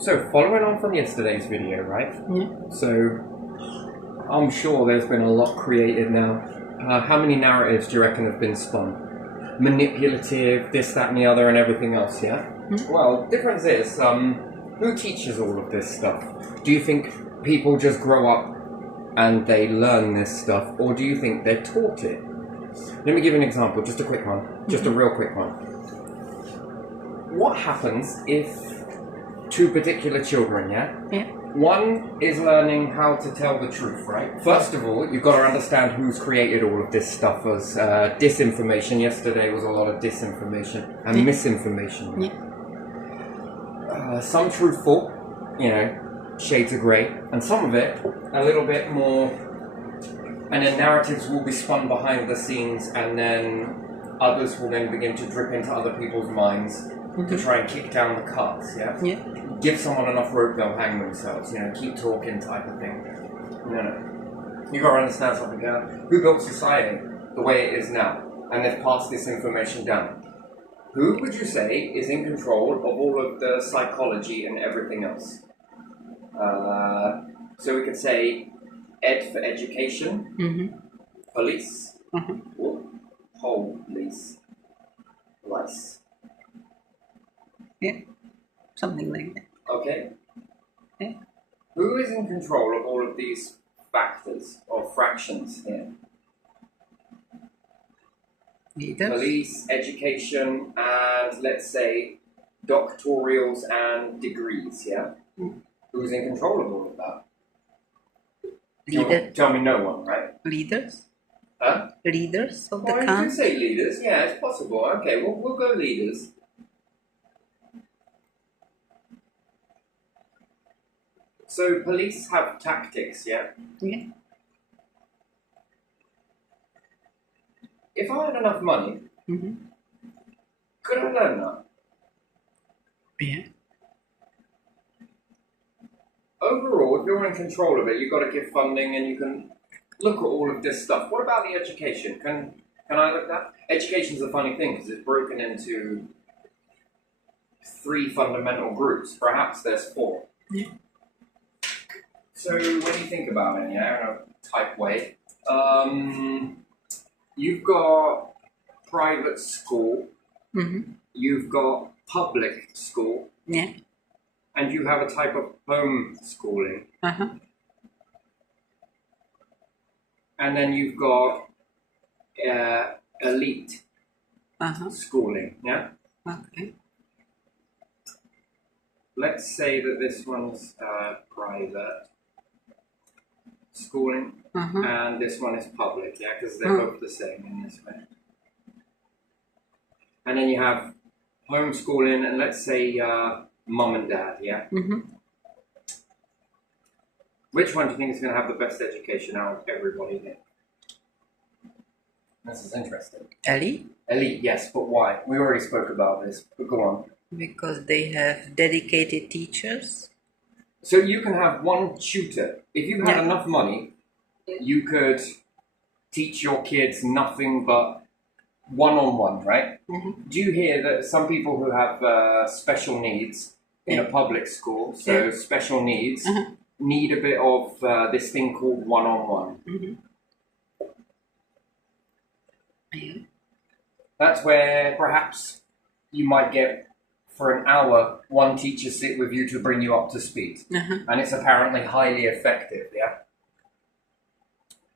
So, following on from yesterday's video, right? Yeah. So, I'm sure there's been a lot created now. How many narratives do you reckon have been spun? Manipulative, this, that, and the other, and everything else, yeah? Mm-hmm. Well, difference is, who teaches all of this stuff? Do you think people just grow up and they learn this stuff, or do you think they're taught it? Let me give you an example, just a quick one, just a real quick one. What happens if two particular children, yeah? One is learning how to tell the truth, right? First of all, you've got to understand who's created all of this stuff as disinformation. Yesterday was a lot of disinformation and misinformation. Some truthful, shades of grey, and some of it a little bit more, and then narratives will be spun behind the scenes, and then others will then begin to drip into other people's minds to try and kick down the carts, give someone enough rope, they'll hang themselves, keep talking type of thing. You gotta understand something, who built society the way it is now, and they've passed this information down? Who would you say is in control of all of the psychology and everything else? So we could say ed for education, police, police, lice. Yeah, something like that. Okay. Yeah. Who is in control of all of these factors or fractions here? Leaders. Police, education, and let's say doctorals and degrees, yeah? Who's in control of all of that? Tell me no one, right? Leaders. Huh? Leaders of the You country. can say leaders, yeah, it's possible. Okay, we'll go leaders. So police have tactics, yeah? Yeah. If I had enough money, could I learn that? Yeah. Overall, if you're in control of it, you've got to give funding and you can look at all of this stuff. What about the education? Can I look at that? Education's a funny thing because it's broken into 3 fundamental groups. Perhaps there's 4. Yeah. So when you think about it, in a type way, you've got private school, you've got public school, and you have a type of home schooling. And then you've got elite schooling, yeah? Okay. Let's say that this one's private schooling, and this one is public, yeah? Because they're both the same in this way. And then you have homeschooling, and let's say mum and dad, yeah? Which one do you think is going to have the best education out of everybody here? This is interesting. Elite? Elite, yes, but why? We already spoke about this, but go on. Because they have dedicated teachers. So you can have one tutor. If you had enough money, you could teach your kids nothing but one-on-one, right? Do you hear that some people who have special needs in a public school, so special needs, need a bit of this thing called one-on-one? That's where perhaps you might get, for an hour, one teacher sit with you to bring you up to speed. And it's apparently highly effective, yeah?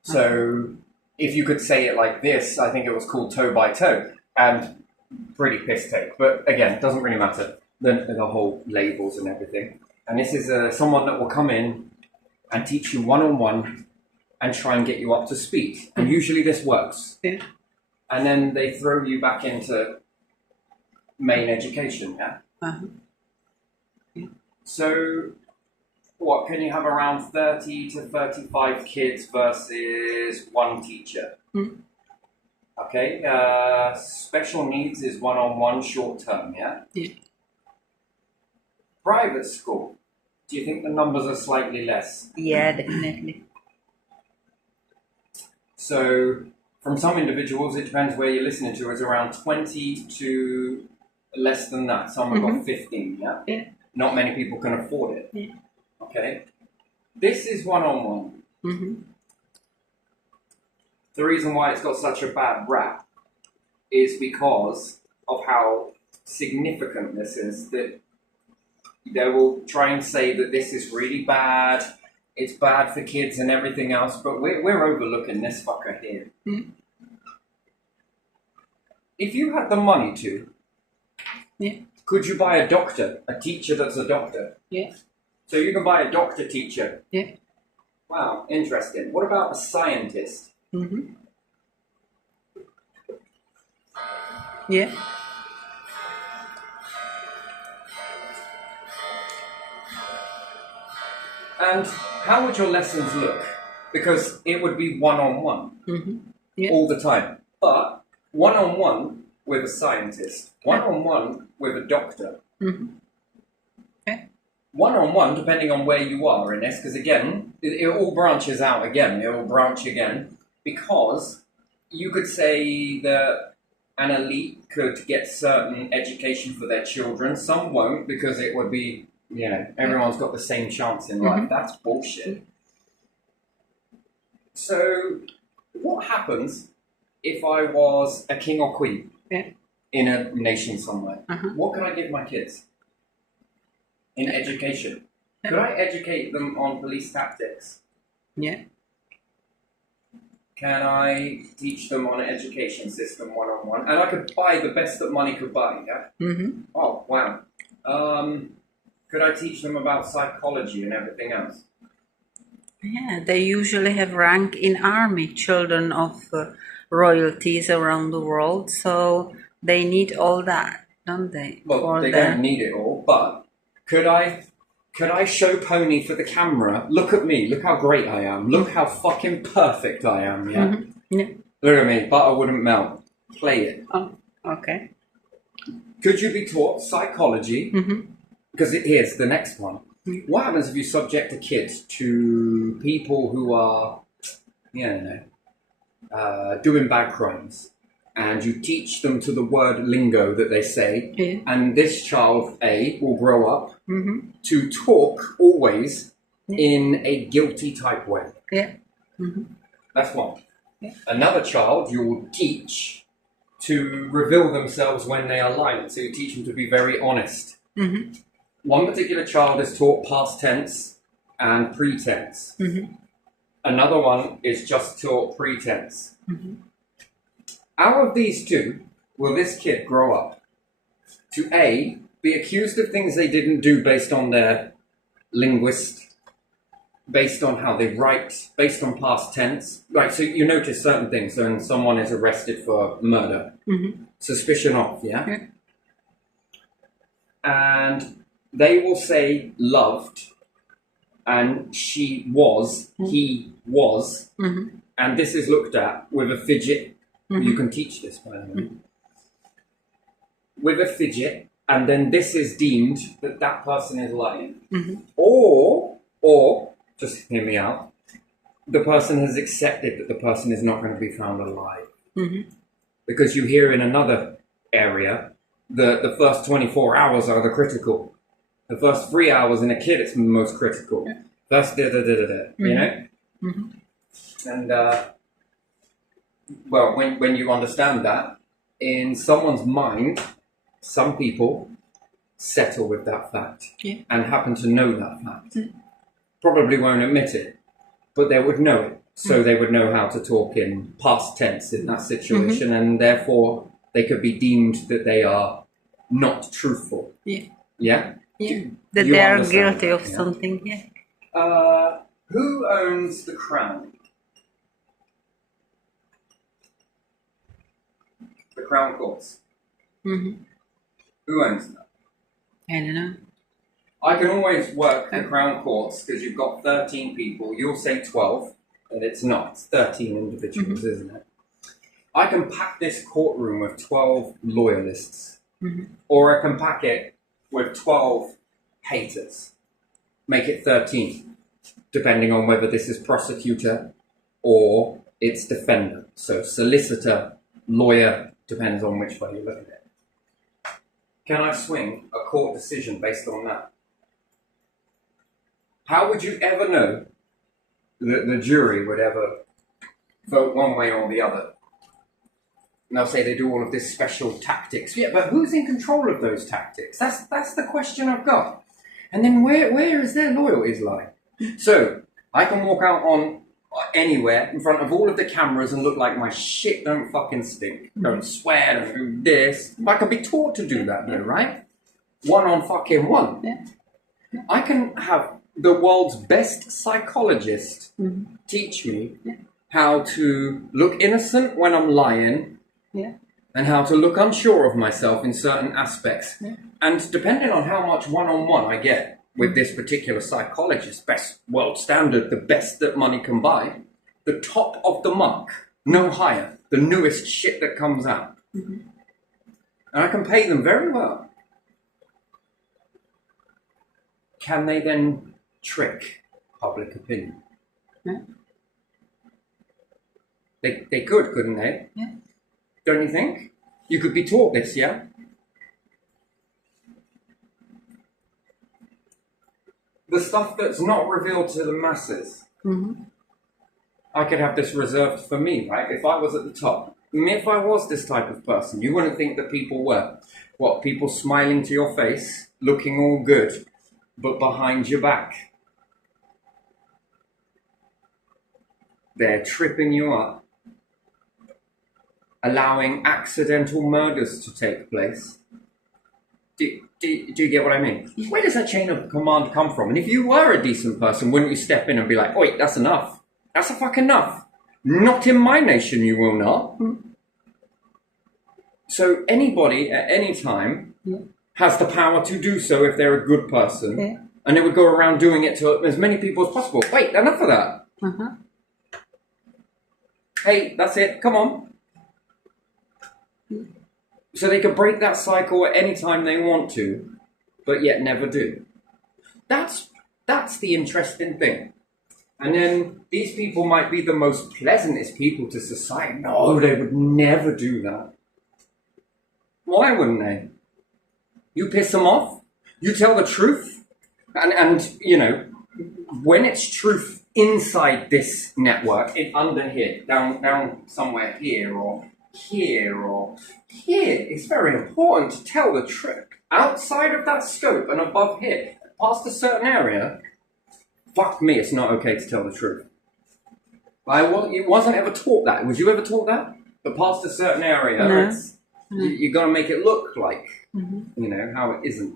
So if you could say it like this, I think it was called toe by toe, and pretty piss take. But again, it doesn't really matter, the whole labels and everything. And this is someone that will come in and teach you one-on-one and try and get you up to speed. And usually this works. And then they throw you back into main education, yeah? So, what, can you have around 30 to 35 kids versus one teacher? Okay, special needs is one-on-one short term, yeah? Private school, do you think the numbers are slightly less? Yeah, definitely. So, from some individuals, it depends where you're listening to, it's around 20 to less than that. Some have got 15, yeah? Not many people can afford it. Yeah. Okay? This is one-on-one. Mm-hmm. The reason why it's got such a bad rap is because of how significant this is, that they will try and say that this is really bad, it's bad for kids and everything else, but we're overlooking this fucker here. Mm. If you had the money to, Yeah. could you buy a doctor, a teacher that's a doctor? Yeah. So you can buy a doctor teacher. Yeah. Wow, interesting. What about a scientist? Mm-hmm. Yeah. And how would your lessons look? Because it would be one-on-one Mm-hmm. Yeah. all the time. But one-on-one with a scientist, one-on-one with a doctor, Mm-hmm. Okay. one-on-one depending on where you are in this, because again, it all branches out again, it will branch again, because you could say that an elite could get certain education for their children, some won't because it would be, you know, everyone's got the same chance in life. Mhm. That's bullshit. So, what happens if I was a king or queen Yeah. in a nation somewhere? Uh-huh. What can I give my kids in education? Could I educate them on police tactics? Yeah. Can I teach them on an education system one-on-one? And I could buy the best that money could buy, yeah? Mm-hmm. Oh, wow. Could I teach them about psychology and everything else? Yeah, they usually have rank in army, children of royalties around the world, so they need all that, don't they? Well, they don't need it all, but could I show Pony for the camera? Look at me, look how great I am, look how fucking perfect I am, yeah? Mhm. Yeah. Look at me, butter wouldn't melt. Play it. Oh, okay. Could you be taught psychology? Mm-hmm. Because here's the next one. What happens if you subject a kid to people who are, you know, doing bad crimes, and you teach them to the word lingo that they say, Yeah. and this child A will grow up Mm-hmm. to talk always Yeah. in a guilty type way. Yeah. Mm-hmm. That's one. Yeah. Another child you will teach to reveal themselves when they are lying. So you teach them to be very honest. Mm-hmm. One particular child is taught past tense and pretense. Mm-hmm. Another one is just taught pretense. Mm-hmm. Out of these two, will this kid grow up to A, be accused of things they didn't do based on their linguist, based on how they write, based on past tense? Right, so you notice certain things. So when someone is arrested for murder, Mm-hmm. suspicion of, yeah? Yeah. And they will say loved, and she was, he was, Mm-hmm. and this is looked at with a fidget. Mm-hmm. You can teach this, by the way. With a fidget, and then this is deemed that that person is lying. Mm-hmm. Or, just hear me out, the person has accepted that the person is not going to be found alive. Mm-hmm. Because you hear in another area that the first 24 hours are the critical. The first 3 hours in a kid, it's the most critical. First, you know? Mm-hmm. And, well, when you understand that, in someone's mind, some people settle with that fact and happen to know that fact. Probably won't admit it, but they would know it. So they would know how to talk in past tense in that situation, and therefore they could be deemed that they are not truthful. Yeah. Yeah? Yeah. That You they are understand guilty that, of yeah? something. Yeah. Who owns the crown? The crown courts. Mm-hmm. Who owns that? I don't know. I can always work the crown courts because you've got 13 people. You'll say 12, and it's not. It's 13 individuals, isn't it? I can pack this courtroom with 12 loyalists, or I can pack it with 12 haters. Make it 13, depending on whether this is prosecutor or it's defendant. So solicitor, lawyer, depends on which way you look at it. Can I swing a court decision based on that? How would you ever know that the jury would ever vote one way or the other? And they'll say they do all of this special tactics. Yeah, but who's in control of those tactics? That's the question I've got. And then where is their loyalties lie? So I can walk out on anywhere in front of all of the cameras and look like my shit don't fucking stink. Don't swear, don't do this. I can be taught to do that though, right? One on fucking one. Yeah. I can have the world's best psychologist teach me how to look innocent when I'm lying, and how to look unsure of myself in certain aspects. And depending on how much one-on-one I get with this particular psychologist, best world standard, the best that money can buy, the top of the mark, no higher, the newest shit that comes out. And I can pay them very well. Can they then trick public opinion? Yeah. They could, couldn't they? Yeah. Don't you think? You could be taught this, yeah? The stuff that's not revealed to the masses. I could have this reserved for me, right? If I was at the top. If I was this type of person, you wouldn't think that people were. What, people smiling to your face, looking all good, but behind your back. They're tripping you up, allowing accidental murders to take place. Do you get what I mean? Where does that chain of command come from? And if you were a decent person, wouldn't you step in and be like, wait, that's enough. That's a fucking enough. Not in my nation, you will not. So anybody at any time has the power to do so if they're a good person. And they would go around doing it to as many people as possible. Wait, enough of that. Hey, that's it. Come on. So they could break that cycle at any time they want to, but yet never do. That's the interesting thing. And then these people might be the most pleasantest people to society. No, they would never do that. Why wouldn't they? You piss them off, you tell the truth, and you know, when it's truth inside this network, under here, down somewhere here or here, it's very important to tell the truth. Outside of that scope and above here, past a certain area, fuck me, it's not okay to tell the truth. It wasn't ever taught that. Was you ever taught that? But past a certain area, No. you got to make it look like, you know, how it isn't.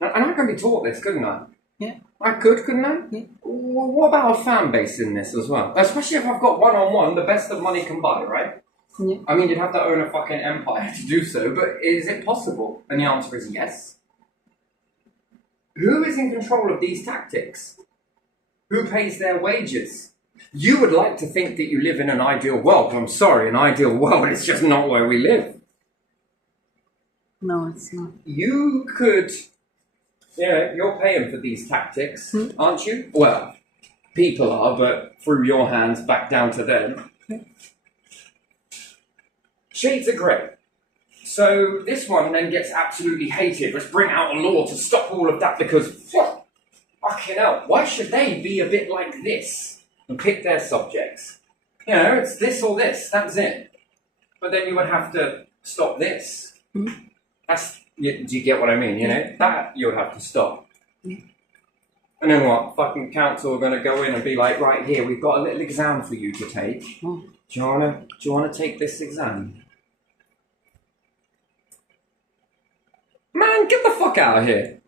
And I can be taught this, couldn't I? Yeah. I could, couldn't I? Yeah. Well, what about a fan base in this as well? Especially if I've got one-on-one, the best that money can buy, right? Yeah. I mean, you'd have to own a fucking empire to do so, but is it possible? And the answer is yes. Who is in control of these tactics? Who pays their wages? You would like to think that you live in an ideal world, but I'm sorry, an ideal world is just not where we live. No, it's not. You could, you're paying for these tactics, aren't you? Well, people are, but through your hands back down to them. Shades are grey. So this one then gets absolutely hated. Let's bring out a law to stop all of that because, fucking hell, why should they be a bit like this and pick their subjects? You know, it's this or this, that's it. But then you would have to stop this. Do you get what I mean, you know? That you would have to stop. And then what? Fucking council are going to go in and be like, right here, we've got a little exam for you to take. Do you wanna take this exam? Man, get the fuck out of here.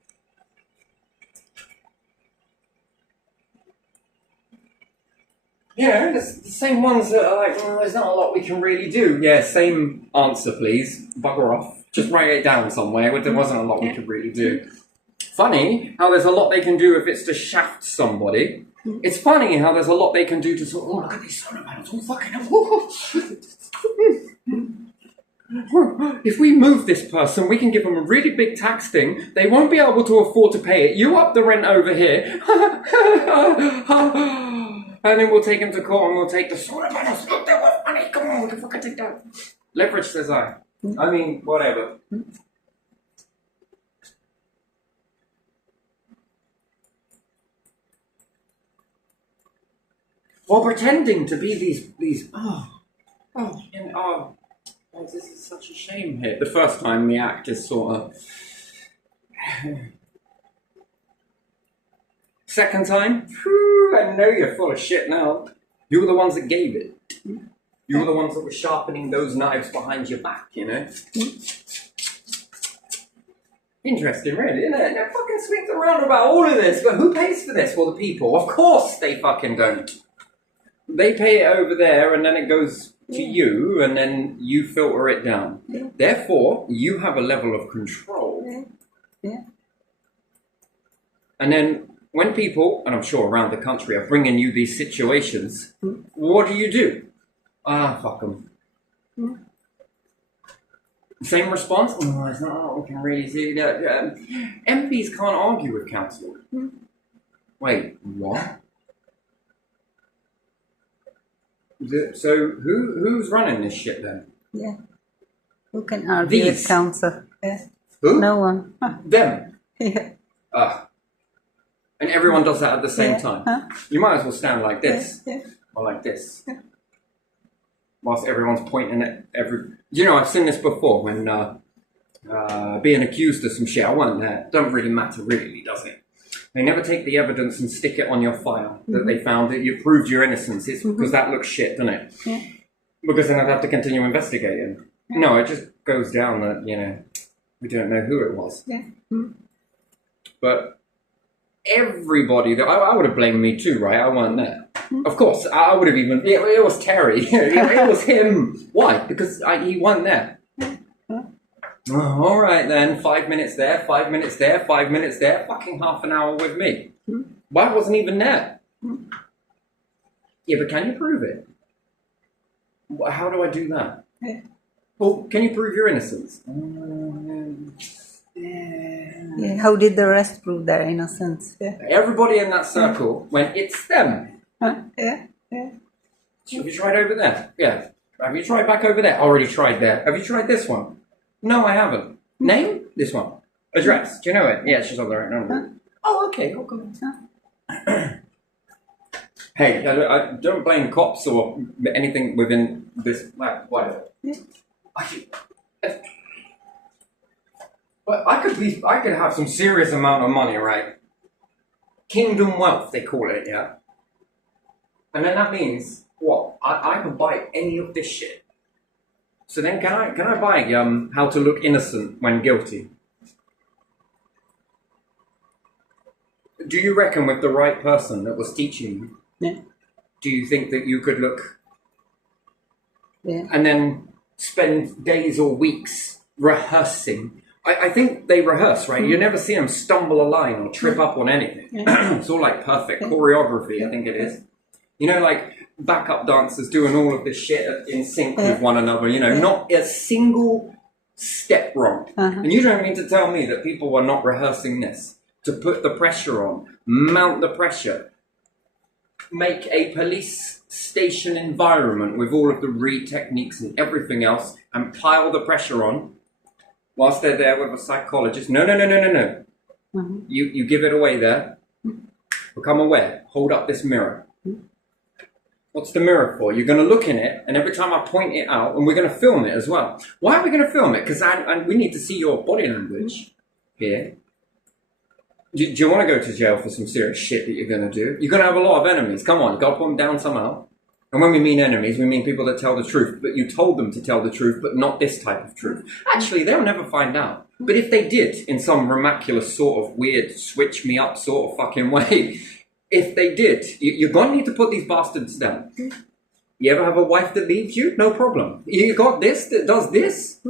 You know, the same ones that are like, there's not a lot we can really do. Yeah, same answer, please. Bugger off. Just write it down somewhere. There wasn't a lot we could really do. Funny how there's a lot they can do if it's to shaft somebody. It's funny how there's a lot they can do to sort of, look at these solar panels. Oh, fucking hell. If we move this person, we can give them a really big tax thing. They won't be able to afford to pay it. You up the rent over here. And then we'll take him to court and we'll take the solar panels. Look, they're worth money. Come on, we can fucking take that. Leverage, says I. I mean, whatever. or pretending to be these. This is such a shame here. The first time the act is sort of. Second time, whew, I know you're full of shit now. You were the ones that gave it. You were the ones that were sharpening those knives behind your back, you know? Interesting, really, isn't it? It fucking swings around about all of this, but who pays for this? Well, the people. Of course they fucking don't. They pay it over there, and then it goes to you, and then you filter it down. Yeah. Therefore, you have a level of control. Yeah. And then when people, and I'm sure around the country, are bringing you these situations, what do? Fuck them. Same response? Oh, it's not what we can really do. MPs can't argue with council. Wait, what? So who's running this shit then? Yeah. Who can argue with council? Yeah. Who? No one. Them. Yeah. And everyone does that at the same time. Huh? You might as well stand like this. Yeah. Or like this. Whilst everyone's pointing at You know, I've seen this before when being accused of some shit. I wasn't there. Don't really matter, really, does it? They never take the evidence and stick it on your file that they found that you proved your innocence. It's because that looks shit, doesn't it? Yeah. Because then I'd have to continue investigating. No, it just goes down that, you know, we don't know who it was. Yeah. But everybody, I would have blamed me too, right? I wasn't there. Of course, I would have even, it was Terry. It was him. Why? Because he wasn't there. Oh, all right then, 5 minutes there, 5 minutes there, 5 minutes there, fucking half an hour with me. Why I wasn't even there? Yeah, but can you prove it? How do I do that? Yeah. Well, can you prove your innocence? Yeah. How did the rest prove their innocence? Yeah. Everybody in that circle went, it's them. Yeah. Yeah. Have you tried over there? Yeah. Have you tried back over there? Already tried there. Have you tried this one? No, I haven't. Name? This one. Address? Do you know it? Yeah, she's on the right number. Oh, okay. Oh, come on. Hey, I don't blame cops or anything within this. Whatever. Yeah. But I could have some serious amount of money, right? Kingdom wealth, they call it, yeah? And then that means, what? I can buy any of this shit. So then can I buy How to Look Innocent When Guilty? Do you reckon with the right person that was teaching you? Yeah. Do you think that you could look Yeah. and then spend days or weeks rehearsing? I think they rehearse, right? You never see them stumble a line or trip up on anything. Yeah. It's all like perfect choreography, I think it is. You know, like backup dancers doing all of this shit in sync with one another, you know, not a single step wrong. And you don't mean to tell me that people were not rehearsing this to put the pressure on, mount the pressure, make a police station environment with all of the read techniques and everything else and pile the pressure on whilst they're there with a psychologist. No. You give it away there. Become aware. Hold up this mirror. What's the mirror for? You're going to look in it, and every time I point it out, and we're going to film it as well. Why are we going to film it? Because we need to see your body language here. Do you want to go to jail for some serious shit that you're going to do? You're going to have a lot of enemies. Come on, you've got to put them down somehow. And when we mean enemies, we mean people that tell the truth, but you told them to tell the truth, but not this type of truth. Actually, they'll never find out. But if they did, in some miraculous sort of weird switch me up sort of fucking way, if they did, you're going to need to put these bastards down. You ever have a wife that leaves you? No problem. You got this that does this?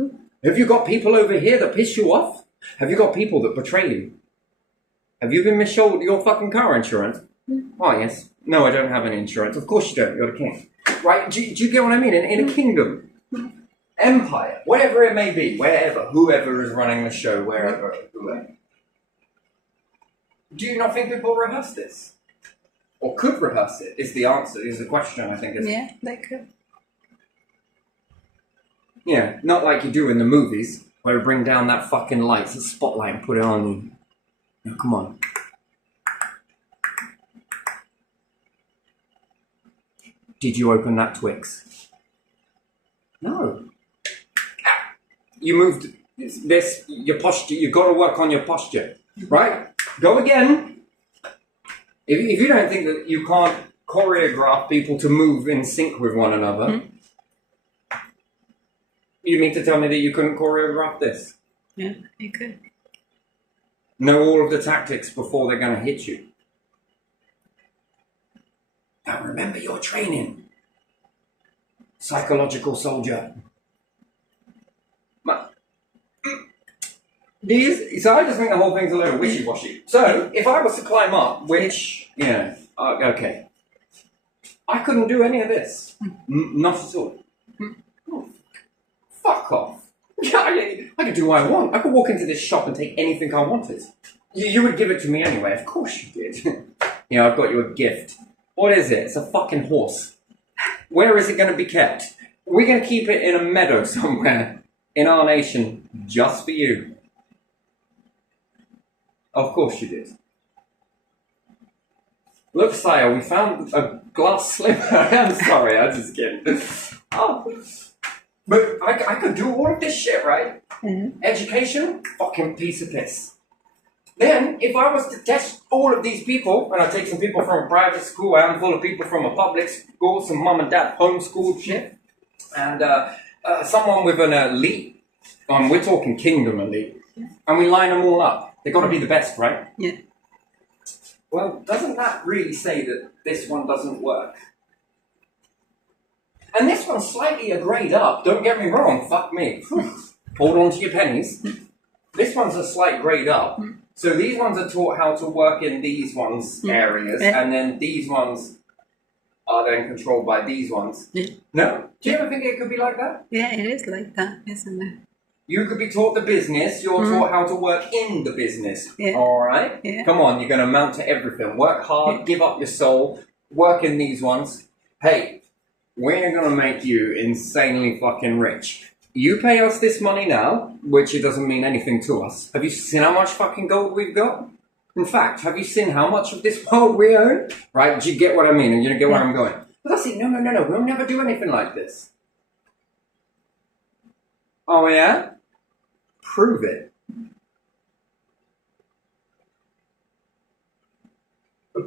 Have you got people over here that piss you off? Have you got people that betray you? Have you been mis-sold your fucking car insurance? Oh, yes. No, I don't have any insurance. Of course you don't. You're the king. Right? Do you get what I mean? In a kingdom, empire, whatever it may be, wherever, whoever is running the show, wherever, whoever. Do you not think people rehearse this? Or could rehearse it, is the answer, is the question, I think. Yeah, they could. Yeah, not like you do in the movies, where you bring down that fucking light, the spotlight, and put it on you. Now, come on. Did you open that Twix? No. You moved this, your posture, you've got to work on your posture, right? Go again. If you don't think that you can't choreograph people to move in sync with one another, you mean to tell me that you couldn't choreograph this? Yeah, you could. Know all of the tactics before they're going to hit you. Now remember your training, psychological soldier. So I just think the whole thing's a little wishy-washy. So if I was to climb up, which, okay, I couldn't do any of this. Not at all. Oh, fuck off. I could do what I want. I could walk into this shop and take anything I wanted. You would give it to me anyway. Of course you did. I've got you a gift. What is it? It's a fucking horse. Where is it going to be kept? We're going to keep it in a meadow somewhere in our nation just for you. Of course you did. Look, sire, we found a glass slipper. I'm sorry, I'm just kidding. Oh. But I could do all of this shit, right? Mm-hmm. Education? Fucking piece of piss. Then, if I was to test all of these people, and I take some people from a private school, a handful of people from a public school, some mum and dad homeschooled shit, and someone with an elite, we're talking kingdom elite, and we line them all up. They've got to be the best, right? Yeah. Well, doesn't that really say that this one doesn't work? And this one's slightly a grade up, don't get me wrong, fuck me. Hold on to your pennies. This one's a slight grade up. So these ones are taught how to work in these ones areas, and then these ones are then controlled by these ones. Yeah. No? Do you ever think it could be like that? Yeah, it is like that, isn't it? You could be taught the business, you're taught how to work in the business. Yeah. Alright? Yeah. Come on, you're going to amount to everything. Work hard, give up your soul, work in these ones. Hey, we're going to make you insanely fucking rich. You pay us this money now, which it doesn't mean anything to us. Have you seen how much fucking gold we've got? In fact, have you seen how much of this world we own? Right? Do you get what I mean? And you get where I'm going? But that's it. No. We'll never do anything like this. Oh, yeah? Prove it.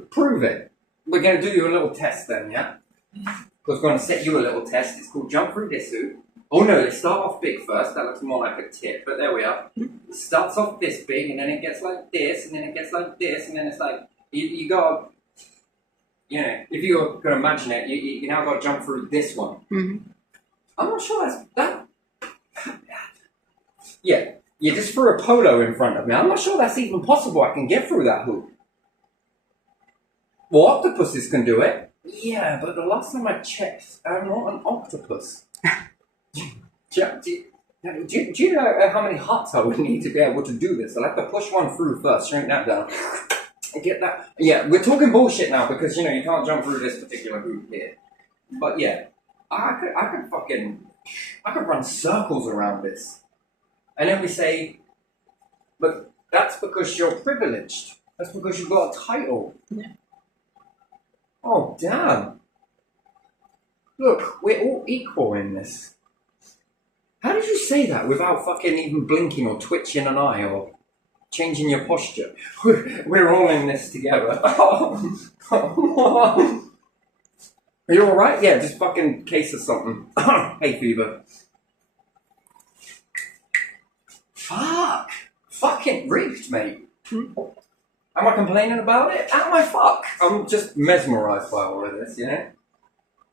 Prove it. We're going to do you a little test then, yeah? Because we're going to set you a little test. It's called jump through this hoop. Oh no, let's start off big first. That looks more like a tip, but there we are. It starts off this big, and then it gets like this, and then it gets like this, and then it's like, you got, if you're going to imagine it, you now got to jump through this one. Mm-hmm. I'm not sure that's that. Yeah, you just threw a polo in front of me. I'm not sure that's even possible. I can get through that hoop. Well, octopuses can do it. Yeah, but the last time I checked, I'm not an octopus. Do you know how many hearts I would need to be able to do this? I'll have to push one through first, shrink that down, and get that. Yeah, we're talking bullshit now because, you can't jump through this particular hoop here. But yeah, I could run circles around this. And then we say, but that's because you're privileged. That's because you've got a title. Yeah. Oh, damn. Look, we're all equal in this. How did you say that without fucking even blinking or twitching an eye or changing your posture? We're all in this together. Are you alright? Yeah, just fucking case of something. Hay fever. Fuck! Fucking rigged, mate. Am I complaining about it? Am I fuck? I'm just mesmerised by all of this, And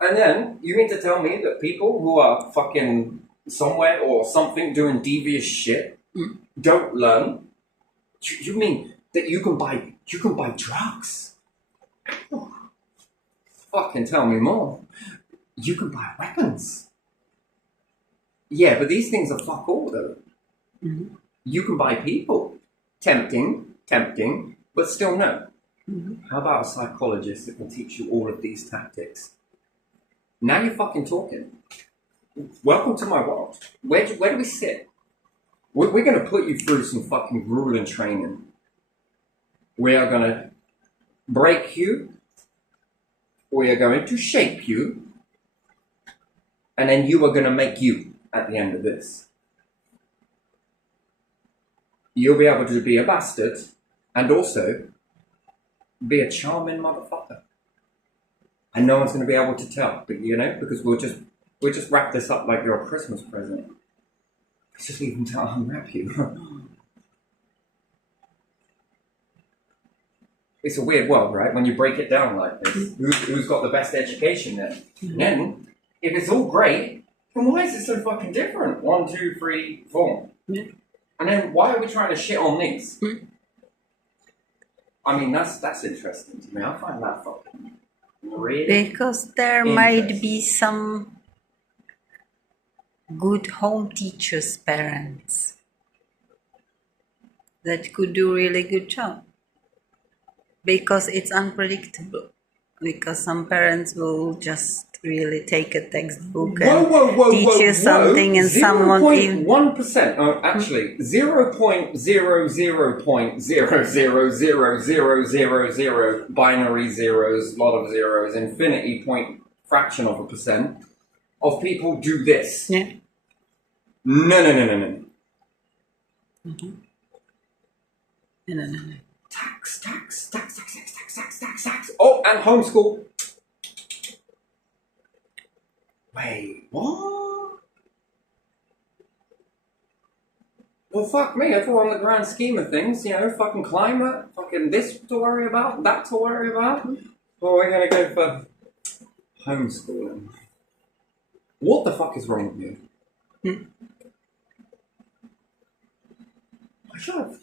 then, you mean to tell me that people who are fucking somewhere or something doing devious shit don't learn? You mean that you can buy drugs? Oh, fucking tell me more. You can buy weapons. Yeah, but these things are fuck all though. Mm-hmm. You can buy people. Tempting, but still no. Mm-hmm. How about a psychologist that can teach you all of these tactics? Now you're fucking talking. Welcome to my world. Where do we sit? We're going to put you through some fucking grueling training. We are going to break you. We are going to shape you. and then you are going to make you at the end of this. You'll be able to be a bastard and also be a charming motherfucker. And no one's going to be able to tell, but because we'll just wrap this up like you're a Christmas present. Let's just leave them to unwrap you. It's a weird world, right? When you break it down like this, who's got the best education then? And then, if it's all great, then why is it so fucking different? 1, 2, 3, 4. Yeah. And then why are we trying to shit on these? I mean, that's interesting to me. I find that fucking really Because there might be some good home teachers' parents that could do really good job. Because it's unpredictable. Because some parents will just really take a textbook and teach you something, and someone 0.1%. Actually, 0.00000000 binary zeros, lot of zeros, infinity point fraction of a percent of people do this. Yeah. No. Mm-hmm. No. Tax. Oh, and homeschool. Wait, what? Well, fuck me. I thought on the grand scheme of things, fucking climate, fucking this to worry about, that to worry about. Well, we're gonna go for homeschooling. What the fuck is wrong with you? Shut up.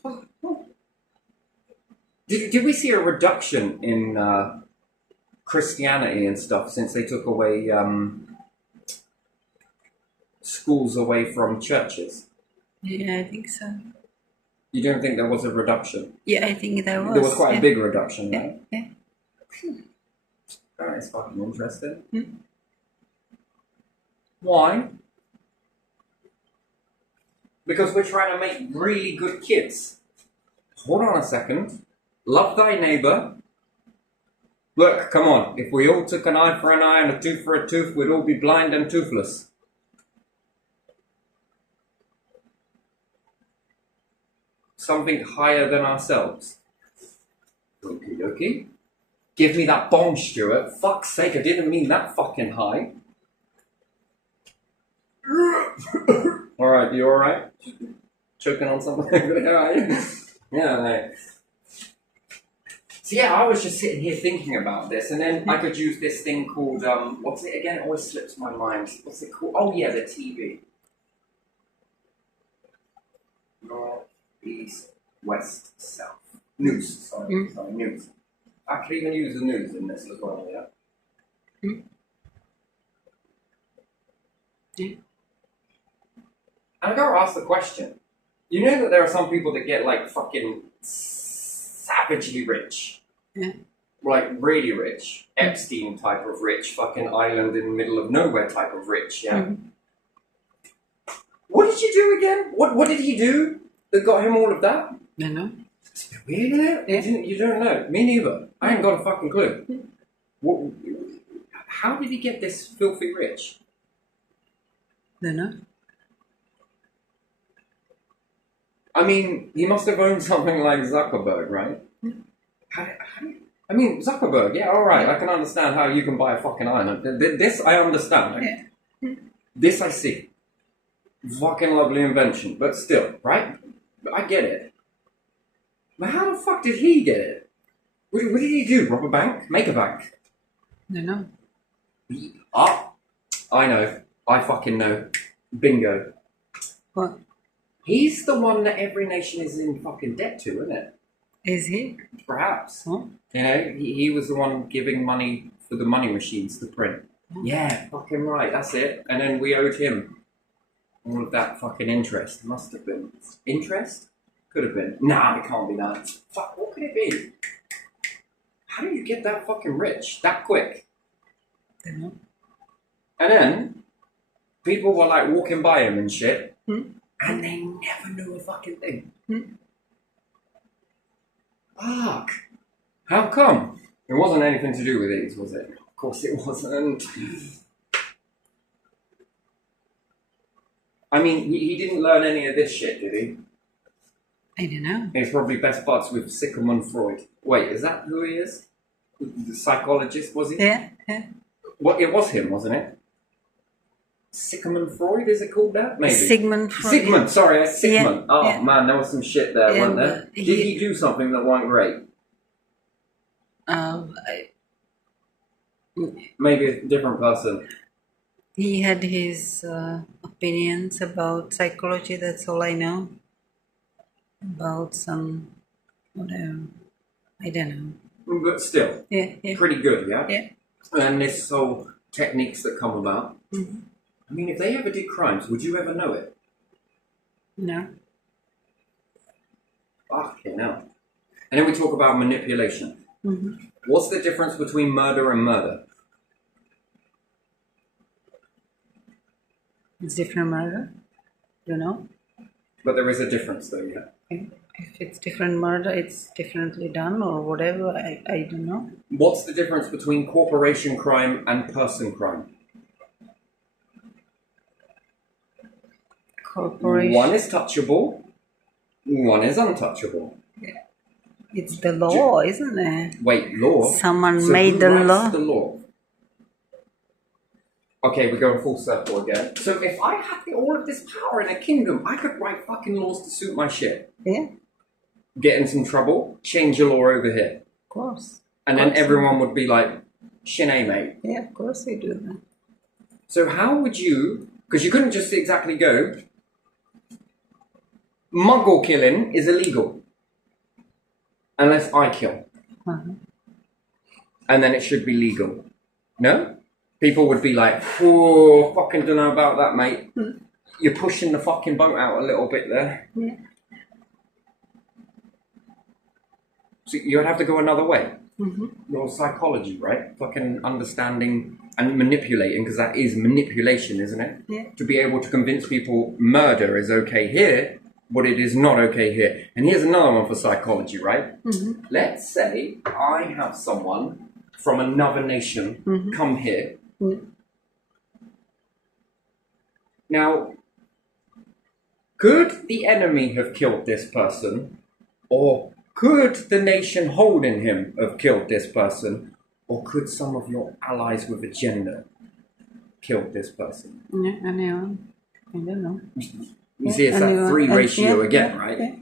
Did we see a reduction in Christianity and stuff since they took away schools away from churches? Yeah, I think so. You don't think there was a reduction? Yeah, I think there was. There was quite a big reduction, right? Yeah. That is fucking interesting. Why? Because we're trying to make really good kids. Hold on a second. Love thy neighbor. Look, come on. If we all took an eye for an eye and a tooth for a tooth, we'd all be blind and toothless. Something higher than ourselves. Okie dokie. Give me that bong, Stuart. Fuck's sake, I didn't mean that fucking high. Alright, you alright? Choking on something? Yeah, mate. So yeah, I was just sitting here thinking about this, and then I could use this thing called, what's it again? It always slips my mind. What's it called? Oh yeah, the TV. North, east, west, south. News, sorry, news. I could even use the news in this as well, yeah? And I gotta ask the question. You know that there are some people that get like fucking savagely rich. Yeah. Like really rich. Epstein type of rich, fucking island in the middle of nowhere type of rich, yeah? What did you do again? What did he do that got him all of that? I know. It's a bit weird, isn't it? Yeah. You don't know. Me neither. I ain't got a fucking clue. How did he get this filthy rich? I know. I mean, he must have owned something like Zuckerberg, right? I mean, Zuckerberg, yeah, alright, I can understand how you can buy a fucking island. This I understand. Yeah. This I see. Fucking lovely invention, but still, right? I get it. But how the fuck did he get it? What did he do? Rob a bank? Make a bank? I know. I know. I fucking know. Bingo. What? He's the one that every nation is in fucking debt to, isn't it? Is he? Perhaps. Huh? He was the one giving money for the money machines to print. Yeah, fucking right, that's it. And then we owed him all of that fucking interest. Must have been. Interest? Could have been. Nah, it can't be that. Fuck, what could it be? How do you get that fucking rich that quick? I know. And then people were like walking by him and shit, and they never knew a fucking thing. Fuck. How come? It wasn't anything to do with AIDS, was it? Of course it wasn't. I mean, he didn't learn any of this shit, did he? I don't know. He's probably best buds with Sigmund Freud. Wait, is that who he is? The psychologist, was he? Yeah, yeah. What? It was him, wasn't it? Sigmund Freud, is it called that? Maybe. Sigmund Freud. Sigmund, sorry, Sigmund. Yeah, Oh yeah. man, there was some shit there, Yeah, wasn't there? but Did he- he do something that wasn't great? Maybe a different person. He had his opinions about psychology, that's all I know. About some, whatever. I don't know. But still, Yeah, yeah. pretty good, yeah? Yeah. And this whole techniques that come about. Mhm. I mean, if they ever did crimes, would you ever know it? No. Fucking hell. And then we talk about manipulation. Mm-hmm. What's the difference between murder and murder? It's different murder. You know? But there is a difference though, yeah? If it's different murder, it's differently done or whatever. I don't know. What's the difference between corporation crime and person crime? Corporation. One is touchable, one is untouchable. It's the law, isn't it? Wait, law? Someone So made who the writes law. the law? Okay, we're going full circle again. So if I had all of this power in a kingdom, I could write fucking laws to suit my shit. Yeah, Get in some trouble, change your law over here. of course. And then Absolutely. everyone would be like, Shinay, mate. Yeah, of course we do that. So how would you, because you couldn't just exactly go, Muggle killing is illegal. Unless I kill. Uh-huh. And then it should be legal. No? People would be like, oh, fucking don't know about that, mate. You're pushing the fucking boat out a little bit there. Yeah. So you'd have to go another way. Mm-hmm. Your psychology, right? Fucking understanding and manipulating, because that is manipulation, isn't it? Yeah. To be able to convince people murder is okay here, but it is not okay here. And here's another one for psychology, right? Mm-hmm. Let's say I have someone from another nation come here. Mm. Now, could the enemy have killed this person? Or could the nation holding him have killed this person? Or could some of your allies with agenda kill this person? Yeah, anyone. I don't know. You see, it's that anyone. 3 ratio Yeah, again, yeah, right? yeah.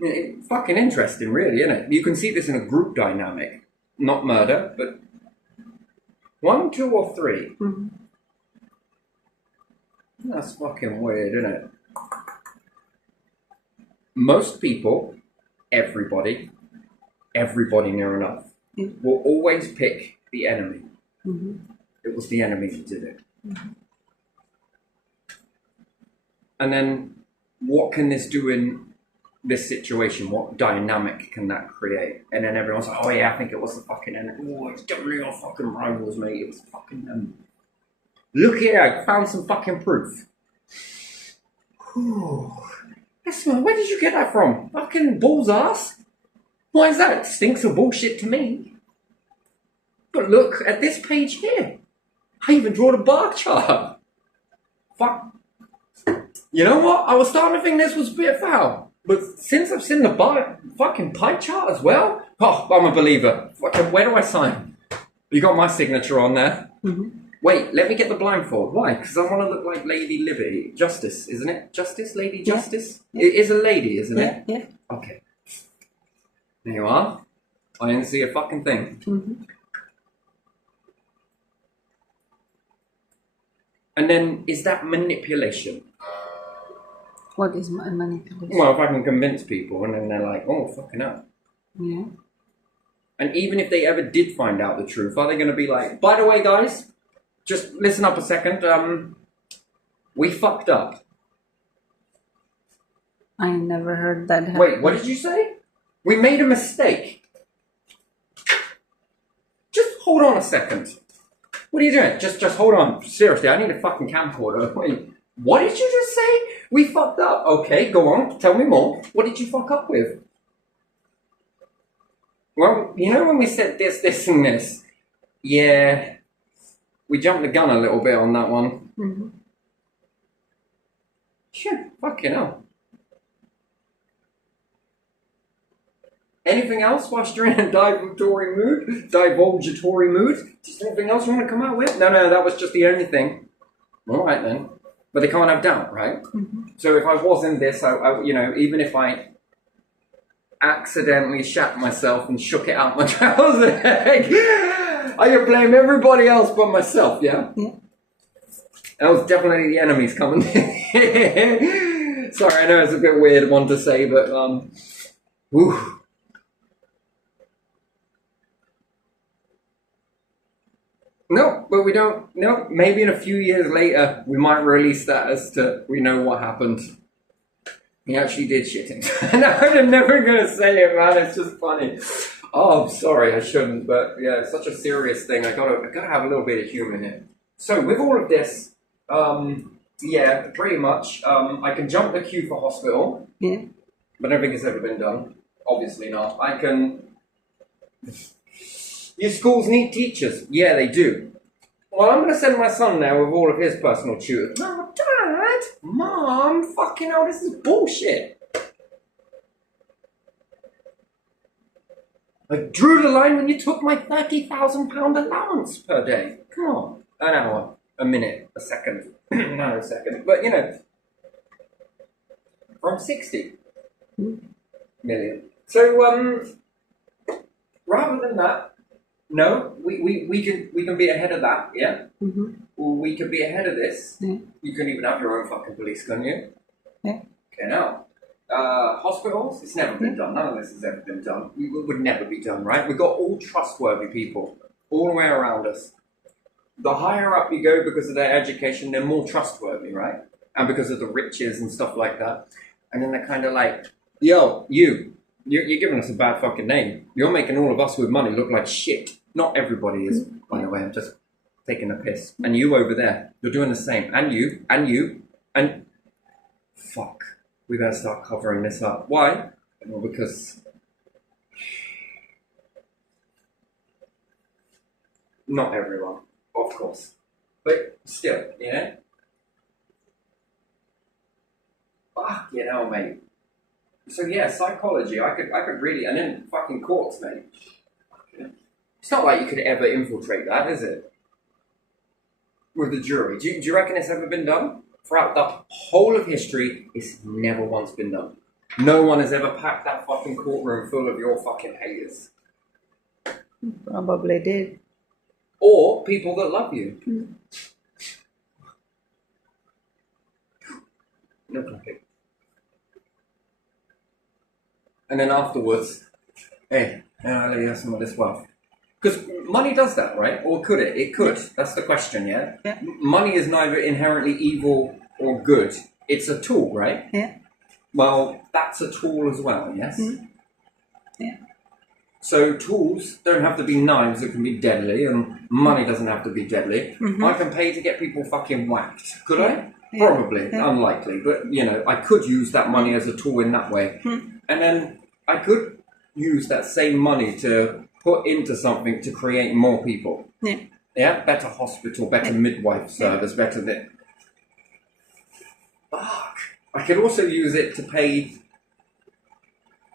It's fucking interesting, really, isn't it? You can see this in a group dynamic. Not murder, but 1, 2, or 3. Mm-hmm. That's fucking weird, isn't it? Most people, everybody near enough, Yeah. will always pick the enemy. Mm-hmm. It was the enemy that did it. And then, what can this do in this situation? What dynamic can that create? And then everyone's like, oh yeah, I think it was the fucking enemy. Oh, it's definitely our fucking rivals, mate. It was fucking them. Look here, I found some fucking proof. Whew. Yes, man, where did you get that from? Fucking bull's ass? Why is that? It stinks of bullshit to me. But look at this page here. I even draw the bar chart. Fuck. You know what? I was starting to think this was a bit foul. But since I've seen the bar fucking pie chart as well, oh, I'm a believer. Fucking, where do I sign? You got my signature on there. Mm-hmm. Wait, let me get the blindfold. Why? Because I want to look like Lady Liberty. Justice, isn't it? Justice? Lady Yeah. Justice? Yeah. It is a lady, isn't Yeah, it? yeah. Okay. There you are. I didn't see a fucking thing. Mm-hmm. And then, is that manipulation? What is manipulation? Well, if I can convince people and then they're like, oh, fucking hell. Yeah. And even if they ever did find out the truth, are they going to be like, by the way, guys, just listen up a second. We fucked up. I never heard that happen. Wait, what did you say? We made a mistake. Just hold on a second. What are you doing? Just hold on. Seriously, I need a fucking camcorder. Wait, what did you just say? We fucked up. Okay, go on. Tell me more. What did you fuck up with? Well, you know when we said this, and this? Yeah. we jumped the gun a little bit on that one. Mm-hmm. Shit, fucking hell. Anything else whilst you're in a divulgatory mood? Just anything else you want to come out with? No, that was just the only thing. All right then. But they can't have doubt, right? Mm-hmm. So if I was in this, I even if I accidentally shat myself and shook it out my trouser leg, I could blame everybody else but myself, yeah? Yeah. That was definitely the enemies coming. Sorry, I know it's a bit weird one to say, but whew. No, but we don't. No, maybe in a few years later we might release that as to we know what happened. He actually did shit himself. No, I'm never gonna say it, man. It's just funny. Oh, I'm sorry, I shouldn't. But yeah, it's such a serious thing. I gotta have a little bit of humor here. So with all of this, yeah, pretty much. I can jump the queue for hospital. Yeah. But I don't think it's ever been done. Obviously not. I can. Your schools need teachers. Yeah, they do. Well, I'm going to send my son now with all of his personal tutors. Oh, Dad! Mom! Fucking hell, this is bullshit. I drew the line when you took my £30,000 allowance per day. Come on. An hour. A minute. A second. No, a second. But, from 60 million. So, rather than that, no, we can be ahead of that, yeah? Mm-hmm. Or we could be ahead of this. Yeah. You can even have your own fucking police, couldn't you? Yeah. Okay, now. Hospitals, it's never been done. None of this has ever been done. It would never be done, right? We've got all trustworthy people all the way around us. The higher up you go because of their education, they're more trustworthy, right? And because of the riches and stuff like that. And then they're kind of like, yo, you're giving us a bad fucking name. You're making all of us with money look like shit. Not everybody is, by the way. I'm just taking a piss. And you over there, you're doing the same. And you, and... Fuck. We better start covering this up. Why? Well, because... Not everyone, of course. But still, Fuck, mate. So yeah, psychology, I could really, and then fucking courts, mate. It's not like you could ever infiltrate that, is it? With the jury. Do you reckon it's ever been done? Throughout the whole of history, it's never once been done. No one has ever packed that fucking courtroom full of your fucking haters. Probably did. Or people that love you. No clapping. And then afterwards, hey, I'll let you have some of this wealth. Because money does that, right? Or could it? It could. That's the question, yeah? Yeah. Money is neither inherently evil or good. It's a tool, right? Yeah. Well, that's a tool as well, yes? Yeah. So tools don't have to be knives, it can be deadly, and money doesn't have to be deadly. Mm-hmm. I can pay to get people fucking whacked. Could I? Yeah. Probably. Yeah. Unlikely. But, I could use that money as a tool in that way. And then I could use that same money to put into something to create more people. Yeah. Yeah? Better hospital, better midwife service, better than... Fuck. I could also use it to pay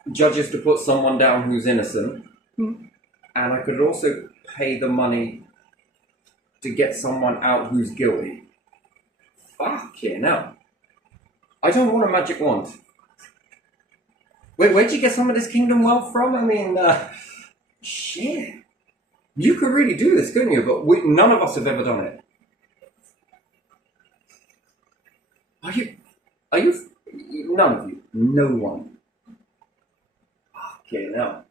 judges to put someone down who's innocent. And I could also pay the money to get someone out who's guilty. Fuck yeah, no. I don't want a magic wand. Wait, where'd you get some of this kingdom wealth from? I mean, shit. You could really do this, couldn't you? But none of us have ever done it. Are you, none of you, no one. Okay, now.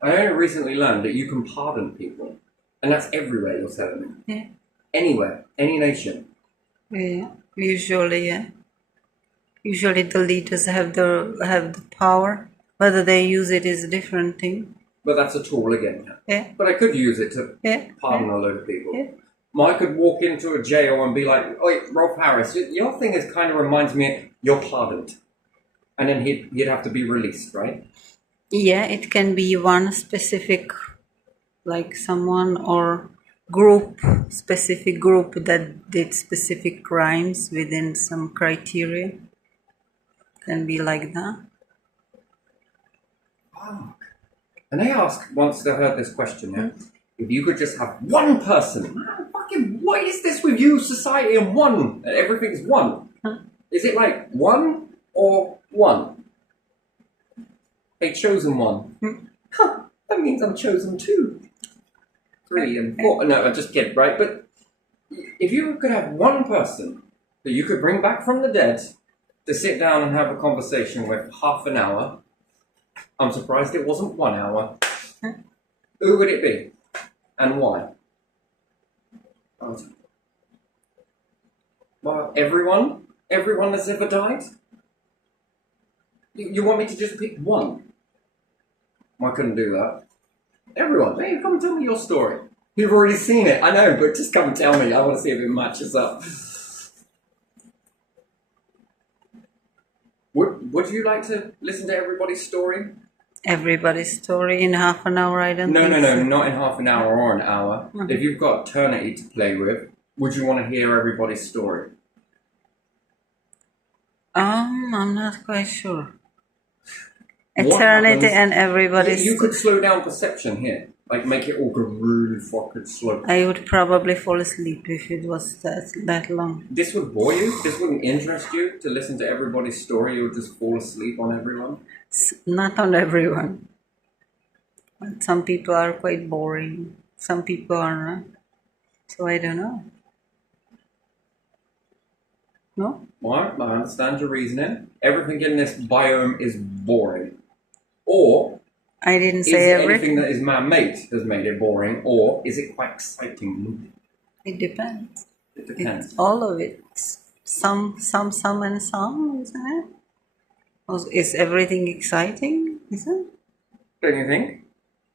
I only recently learned that you can pardon people. And that's everywhere, you're telling me. Yeah. Anywhere, any nation. Yeah. Usually, yeah. Usually the leaders have the power. Whether they use it is a different thing. But that's a tool again. Yeah. But I could use it to pardon a load of people. Yeah. I could walk into a jail and be like, "Oi, Rolf Harris, your thing is kind of reminds me, you're pardoned." And then he'd have to be released, right? Yeah, it can be one specific, like someone, or specific group that did specific crimes within some criteria. Can be like that. Fuck. And they asked, once they heard this question, yeah, if you could just have one person, man, fucking, what is this with you, society, and one? Everything's one. Is it like one or one? A chosen one. Huh, that means I'm chosen 2, 3, and 4. No, I'm just kidding, right? But if you could have one person that you could bring back from the dead to sit down and have a conversation with half an hour, I'm surprised it wasn't 1 hour. Who would it be? And why? Well, everyone that's ever died? You want me to just pick one? I couldn't do that. Everyone, hey, come tell me your story. You've already seen it, I know, but just come and tell me. I want to see if it matches up. Would you like to listen to everybody's story? Everybody's story in half an hour, I don't think No, so. not in half an hour or an hour. If you've got eternity to play with, would you want to hear everybody's story? I'm not quite sure. What Eternity happens- and everybody's... You could slow down perception here. Like, make it all go really fucking slow. I would probably fall asleep if it was that long. This would bore you? This wouldn't interest you to listen to everybody's story? You would just fall asleep on everyone? Not on everyone. But some people are quite boring. Some people are not. So I don't know. No? Alright, I understand your reasoning. Everything in this biome is boring. Or I didn't is say it anything everything. that is man-made has made it boring? Or is it quite exciting? It depends. It depends. It's all of it. Some, and some, isn't it? Is everything exciting? Is it? Don't you think?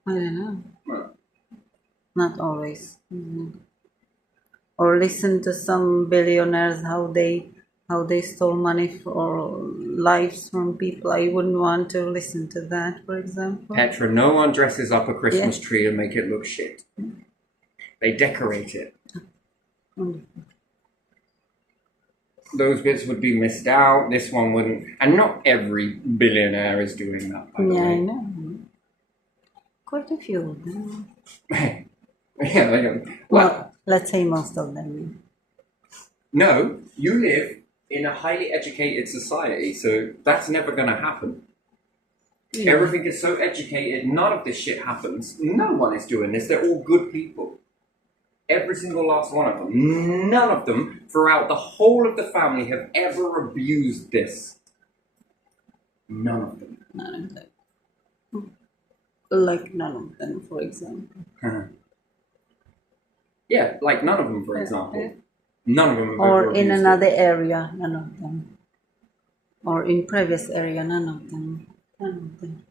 I don't know. Well, Not always. Or listen to some billionaires how they stole money or lives from people. I wouldn't want to listen to that, for example. Petra, no one dresses up a Christmas tree and make it look shit. They decorate it. Those bits would be missed out. This one wouldn't. And not every billionaire is doing that, by the Yeah, I way. know. Quite a few of them. Yeah, they don't. Well, let's say most of them. No, you live in a highly educated society, so that's never going to happen. Yeah. Everything is so educated, none of this shit happens. No one is doing this. They're all good people. Every single last one of them. None of them, throughout the whole of the family, have ever abused this. None of them. None of them. Like none of them, for example. Yeah, like none of them, for example. None of them have Or ever in abused another it. area, none of them. Or in previous area, none of them. None of them.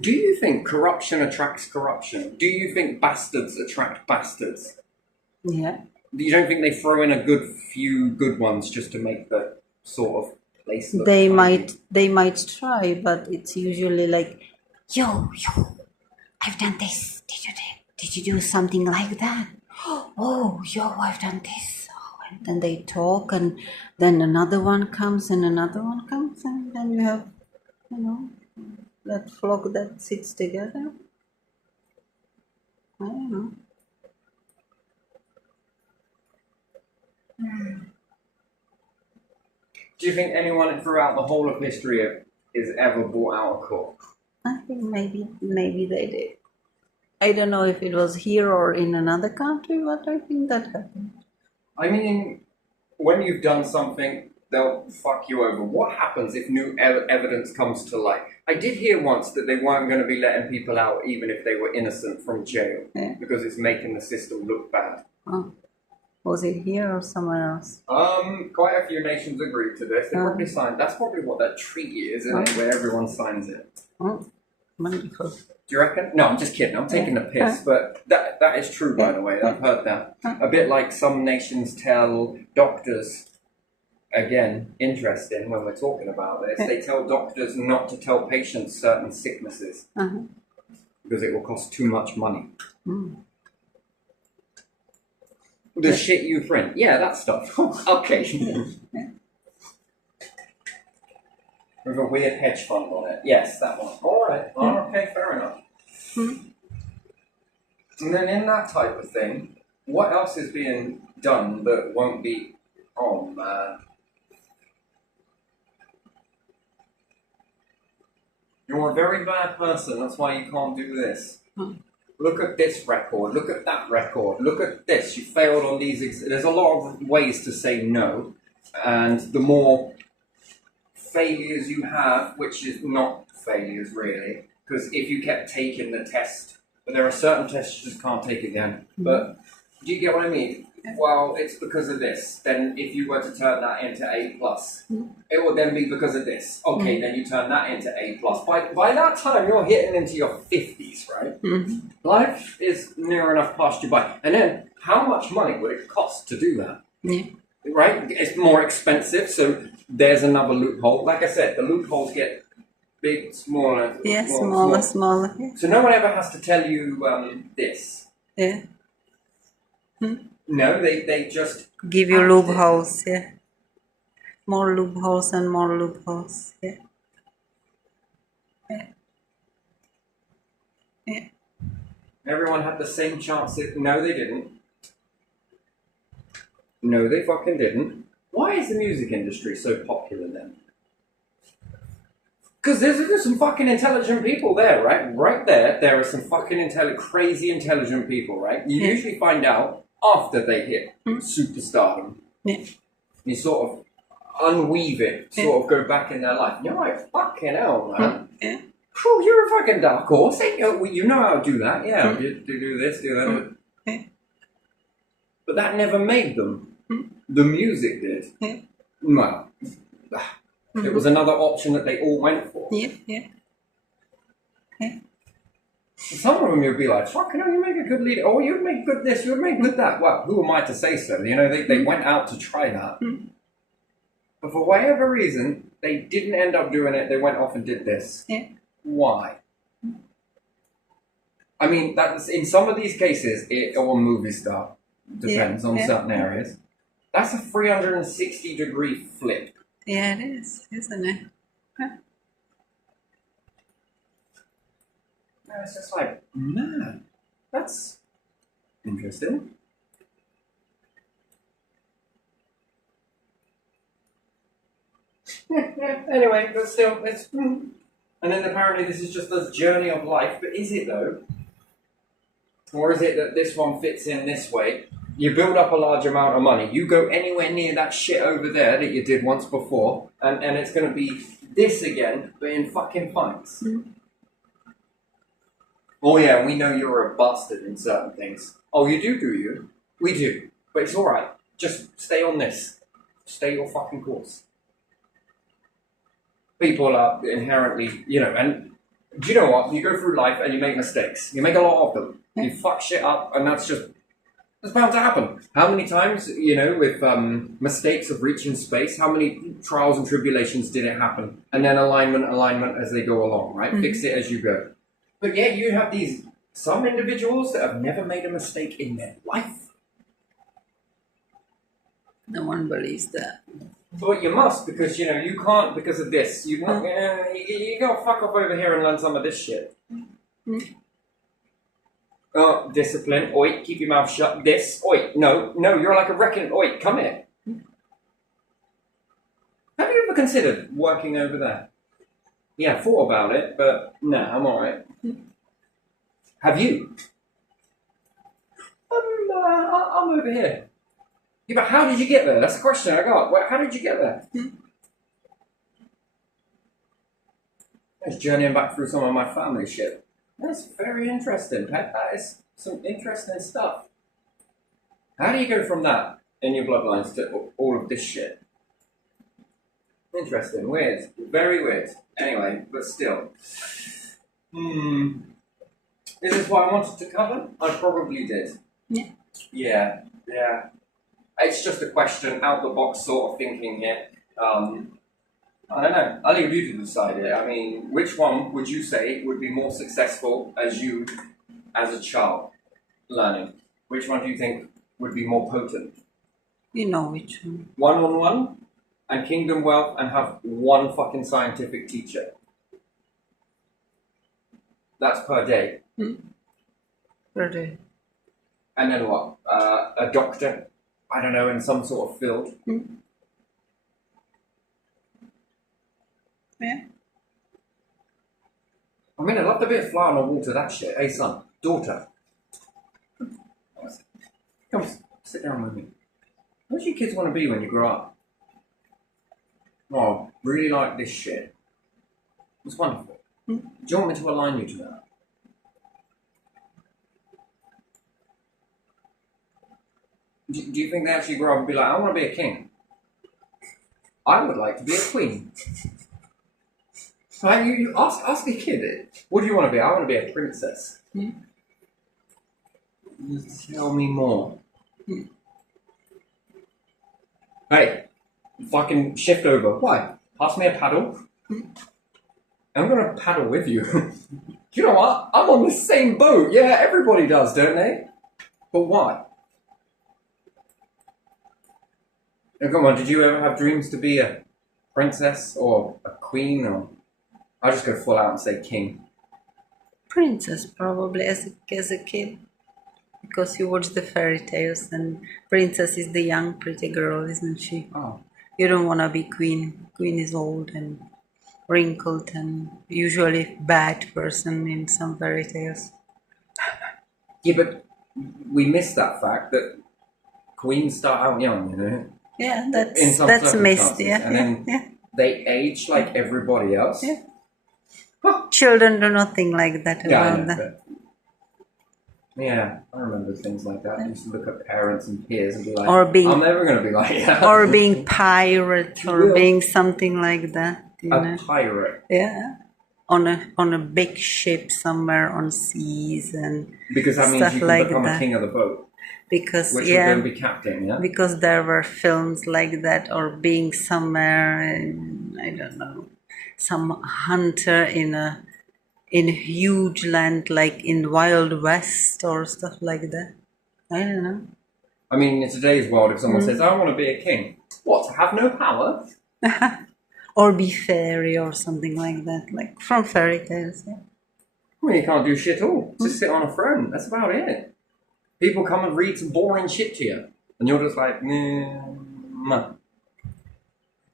Do you think corruption attracts corruption? Do you think bastards attract bastards? Yeah. You don't think they throw in a good few good ones just to make the sort of place look They tidy? they might try, but it's usually like, yo, I've done this. Did you do something like that? Oh, yo, I've done this. Oh, and then they talk, and then another one comes, and another one comes, and then you have, that flock that sits together. I don't know. Do you think anyone throughout the whole of history is ever brought out of court? I think maybe they did. I don't know if it was here or in another country, but I think that happened. I mean, when you've done something, they'll fuck you over. What happens if new evidence comes to light? I did hear once that they weren't going to be letting people out even if they were innocent from jail, Yeah. because it's making the system look bad. Oh. Was it here or somewhere else? Quite a few nations agreed to this. They probably signed. That's probably what that treaty is, isn't it? Where everyone signs it. Oh, wonderful. Do you reckon? No, I'm just kidding. I'm taking the piss, but that is true, by the way. I've heard that. A bit like some nations tell doctors, again, interesting when we're talking about this, they tell doctors not to tell patients certain sicknesses Uh-huh. because it will cost too much money. Mm. The shit you print. Yeah, that stuff. Okay. With a weird hedge fund on it. Yes, that one. Alright. Okay, fair enough. And then in that type of thing, what else is being done that won't be... Oh, man. You're a very bad person, that's why you can't do this. Look at this record, look at that record, look at this, you failed on these... There's a lot of ways to say no, and the more failures you have, which is not failures really, because if you kept taking the test, but there are certain tests you just can't take again, but do you get what I mean? Well, it's because of this. Then if you were to turn that into A+, it will then be because of this. Okay, then you turn that into A+. By that time, you're hitting into your 50s, right? Life is near enough past you by. And then, how much money would it cost to do that? Right? It's more expensive, so there's another loophole. Like I said, the loopholes get big, smaller. Yeah, smaller. Yeah. So no one ever has to tell you this. Yeah. No, they just give you loopholes, yeah. More loopholes and more loopholes, yeah. Everyone had the same chance. No, they didn't. No, they fucking didn't. Why is the music industry so popular then? Because there's some fucking intelligent people there, right? Right there are some fucking crazy intelligent people, right? You usually find out after they hit superstardom. You sort of unweave it, sort of go back in their life. You're like, fucking hell, man. Cool, you're a fucking dark horse, ain't you? You know how to do that, yeah. Do this, do that. But that never made them. The music did. Well, it was another option that they all went for. Some of them you'd be like, fucking hell, you make a good leader. Oh, you'd make good this, you'd make good that. Well, who am I to say so? You know, they went out to try that. But for whatever reason, they didn't end up doing it. They went off and did this. Why? I mean, that's in some of these cases, or movie star, depends on certain areas. That's a 360-degree flip. Yeah, it is, isn't it? It's just like, man, that's interesting. Anyway, but still, it's... And then apparently this is just the journey of life, but is it though? Or is it that this one fits in this way? You build up a large amount of money, you go anywhere near that shit over there that you did once before, and it's going to be this again, but in fucking fights. Oh yeah, we know you're a bastard in certain things. Oh, you do you? We do. But it's alright. Just stay on this. Stay your fucking course. People are inherently, you know, and do you know what? You go through life and you make mistakes. You make a lot of them. You fuck shit up, and that's bound to happen. How many times, you know, with mistakes of reaching space, how many trials and tribulations did it happen? And then alignment as they go along, right? Fix it as you go. But yeah, you have some individuals that have never made a mistake in their life. No one believes that. But you must, because, you know, you can't because of this. You gotta fuck off over here and learn some of this shit. Oh, discipline. Oi, keep your mouth shut. This. Oi, no, you're like a wrecking. Oi, come here. Have you ever considered working over there? Yeah, thought about it, but no, I'm alright. Have you? I'm over here. Yeah, but how did you get there? That's the question I got. How did you get there? I was journeying back through some of my family shit. That's very interesting. That is some interesting stuff. How do you go from that in your bloodlines to all of this shit? Interesting. Weird. Very weird. Anyway, but still. Is this what I wanted to cover? I probably did. Yeah. It's just a question, out-the-box sort of thinking here. I don't know. I'll leave you to decide it. I mean, which one would you say would be more successful as a child learning? Which one do you think would be more potent? You know which one. 1-on-1 and Kingdom Wealth and have one fucking scientific teacher. That's per day. Per day. And then what? A doctor, I don't know, in some sort of field. Yeah. I mean, I love the bit of fly on the water, that shit. Hey, son, daughter. Come, sit down with me. What do you kids want to be when you grow up? Oh, really like this shit. It's wonderful. Do you want me to align you to that? Do you think they actually grow up and be like, I want to be a king? I would like to be a queen. Like, you ask a kid, what do you want to be? I want to be a princess. Tell me more. Hey, fucking shift over. Why? Pass me a paddle. I'm gonna paddle with you. You know what? I'm on the same boat. Yeah, everybody does, don't they? But why? Now, come on, did you ever have dreams to be a princess or a queen? Or I'll just go full out and say king. Princess, probably, as a kid. Because you watch the fairy tales, and princess is the young, pretty girl, isn't she? Oh. You don't want to be queen. Queen is old and wrinkled and usually bad person in some fairy tales. Yeah, but we miss that fact that queens start out young, you know? Yeah, In some that's missed. circumstances, Yeah, and then they age like everybody else. Yeah. Children do not think like that Yeah, I about know, that. but yeah, I remember things like that. I used to look at parents and peers and be like, Or being- I'm never going to be like that. Or being pirate, or will. being something like that. You know? A pirate. Yeah, on a big ship somewhere on seas and Because that means stuff you can like become that. a king of the boat. Because Which yeah, would then be captain, yeah? because there were films like that, or being somewhere in, I don't know, some hunter in a huge land, like in Wild West or stuff like that. I don't know. I mean, in today's world, if someone says, I want to be a king, what, to have no power? Or be fairy or something like that, like from fairy tales. Yeah. I mean, you can't do shit all. Just sit on a throne. That's about it. People come and read some boring shit to you. And you're just like, nah.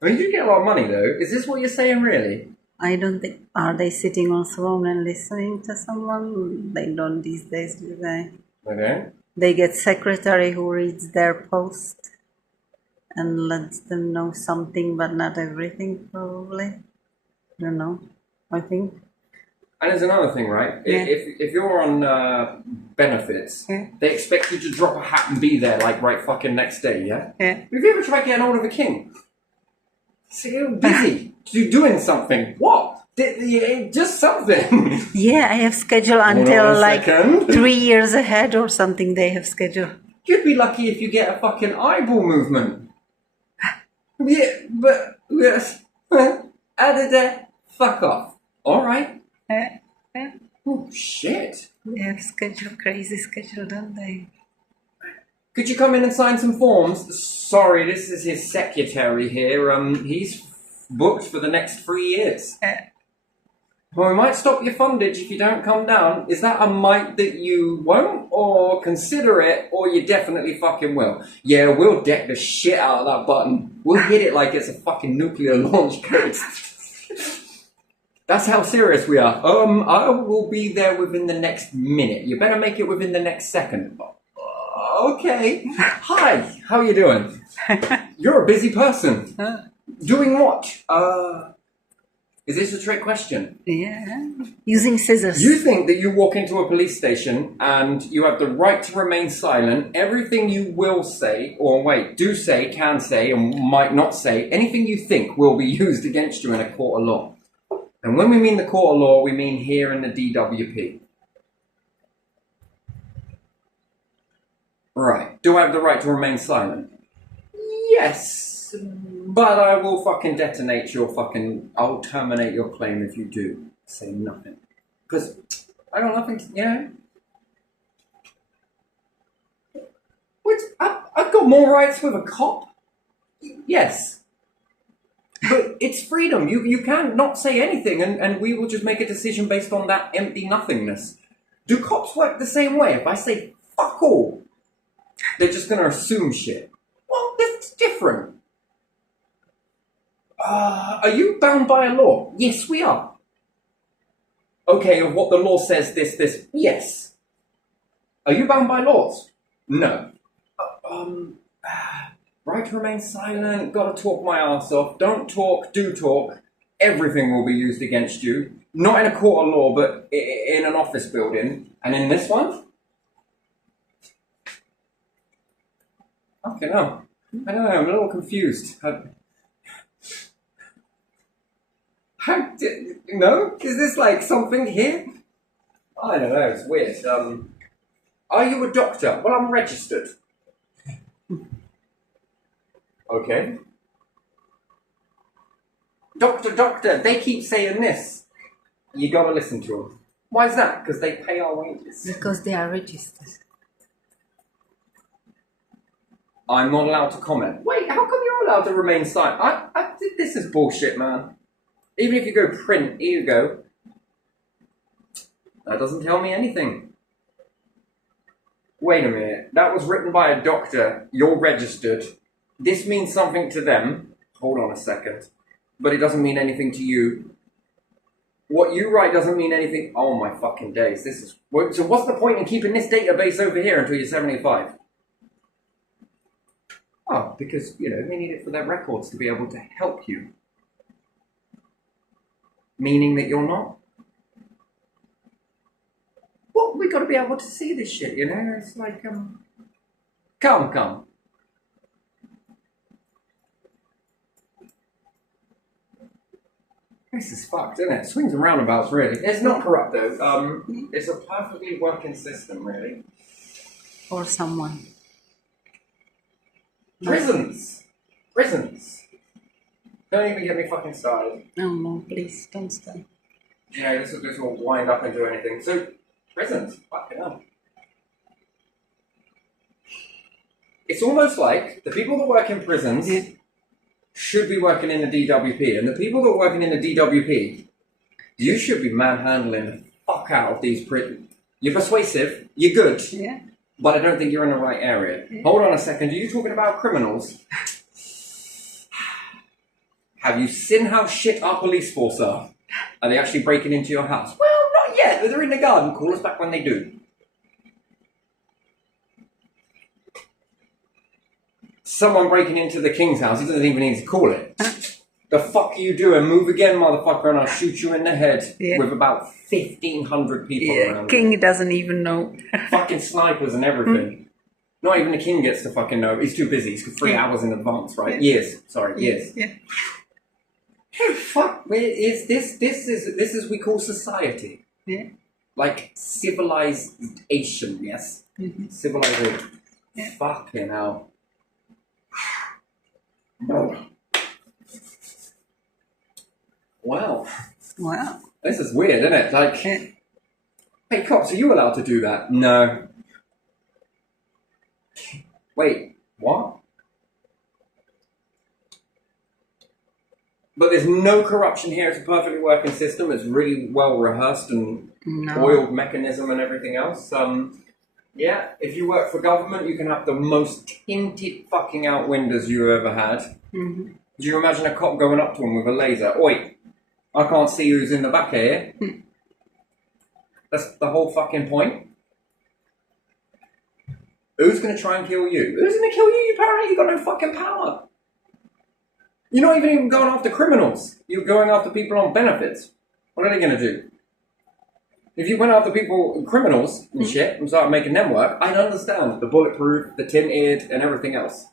I mean, you get a lot of money, though. Is this what you're saying, really? I don't think, are they sitting on throne and listening to someone? They don't these days, do they? Okay. They get secretary who reads their post and lets them know something, but not everything, probably. I don't know. I think. And there's another thing, right? Yeah. If you're on benefits, Yeah. they expect you to drop a hat and be there, like, right fucking next day, yeah? Yeah. Have you ever tried getting hold of a king? So you're busy. Doing something. What? Just something. Yeah, I have scheduled Hold until on a like second. 3 years ahead or something they have scheduled. You'd be lucky if you get a fucking eyeball movement. Yeah, but yes. Fuck off. Alright. Yeah. Oh shit. They have scheduled, crazy schedule, don't they? Could you come in and sign some forms? Sorry, this is his secretary here. He's booked for the next 3 years. Well, we might stop your fundage if you don't come down. Is that a might that you won't, or consider it, or you definitely fucking will? Yeah, we'll deck the shit out of that button. We'll hit it like it's a fucking nuclear launch code. That's how serious we are. I will be there within the next minute. You better make it within the next second. Okay. Hi, how you doing? You're a busy person. Doing what? Is this a trick question? Yeah. Using scissors. You think that you walk into a police station and you have the right to remain silent. Everything you will say, or wait, do say, can say, and might not say, anything you think will be used against you in a court of law. And when we mean the court of law, we mean here in the DWP. Right. Do I have the right to remain silent? Yes. But I will fucking detonate your fucking... I'll terminate your claim if you do say nothing. Because I got nothing to... You know? I've got more rights with a cop. Yes. But it's freedom. You can not say anything, and we will just make a decision based on that empty nothingness. Do cops work the same way? If I say fuck all, they're just going to assume shit. Well, that's different. Are you bound by a law? Yes, we are. Okay, of what the law says, this. Yes. Are you bound by laws? No. Right to remain silent, gotta talk my ass off, don't talk, do talk, everything will be used against you. Not in a court of law, but in an office building. And in this one? Okay, no. I don't know, I'm a little confused. No? Is this like something here? I don't know, it's weird. Are you a doctor? Well, I'm registered. Okay. Doctor, they keep saying this. You gotta listen to them. Why is that? Because they pay our wages. Because they are registered. I'm not allowed to comment. Wait, how come you're allowed to remain silent? This is bullshit, man. Even if you go print, here you go. That doesn't tell me anything. Wait a minute. That was written by a doctor. You're registered. This means something to them. Hold on a second. But it doesn't mean anything to you. What you write doesn't mean anything. Oh my fucking days. This is... So what's the point in keeping this database over here until you're 75? Oh, because, you know, they need it for their records to be able to help you. Meaning that you're not? Well, we got to be able to see this shit, you know? It's like, Come. This is fucked, isn't it? Swings and roundabouts, really. It's not corrupt, though. It's a perfectly working system, really. Or someone. Prisons! Don't even get me fucking started. No, please, don't start. Yeah, this will wind up into anything. So, prisons. Fucking hell. It's almost like the people that work in prisons should be working in the DWP. And the people that are working in the DWP, you should be manhandling the fuck out of these prisons. You're persuasive, you're good, but I don't think you're in the right area. Yeah. Hold on a second, are you talking about criminals? Have you seen how shit our police force are? Are they actually breaking into your house? Well, not yet, but they're in the garden. Call us back when they do. Someone breaking into the king's house, he doesn't even need to call it. The fuck are you doing? Move again, motherfucker, and I'll shoot you in the head with about 1,500 people around. King doesn't even know. Fucking snipers and everything. Not even the king gets to fucking know. He's too busy. He's got 3 hours in advance, right? Years. Sorry, years. Yeah. Fuck, is this is we call society. Yeah. Like civilization, yes? Mm-hmm. Civilization. Yeah. Fucking hell. No. Wow. This is weird, isn't it? Like, hey cops, are you allowed to do that? No. Wait, what? But there's no corruption here. It's a perfectly working system. It's really well rehearsed and oiled mechanism and everything else. Yeah, if you work for government, you can have the most tinted fucking out windows you ever had. Mm-hmm. Do you imagine a cop going up to him with a laser? Oi, I can't see who's in the back here. That's the whole fucking point. Who's going to try and kill you? Who's going to kill you? Apparently you've got no fucking power. You're not even going after criminals. You're going after people on benefits. What are they going to do? If you went after people, criminals and shit, and started making them work, I'd understand the bulletproof, the tinted, and everything else.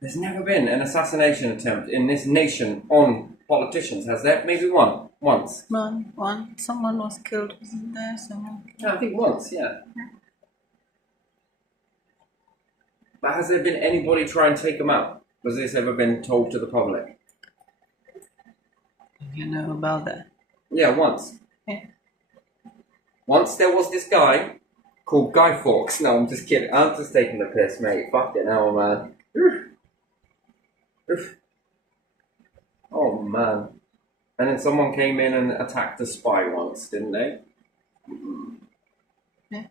There's never been an assassination attempt in this nation on politicians, has there? Maybe one. Once. One. Someone was killed, wasn't there? I think once, yeah. But has there been anybody try and take them out? Has this ever been told to the public? You know about that? Yeah, once. Yeah. Once there was this guy called Guy Fawkes. No, I'm just kidding. I'm just taking the piss, mate. Fucking hell, man. Oof. Oh, man. And then someone came in and attacked a spy once, didn't they? Yeah.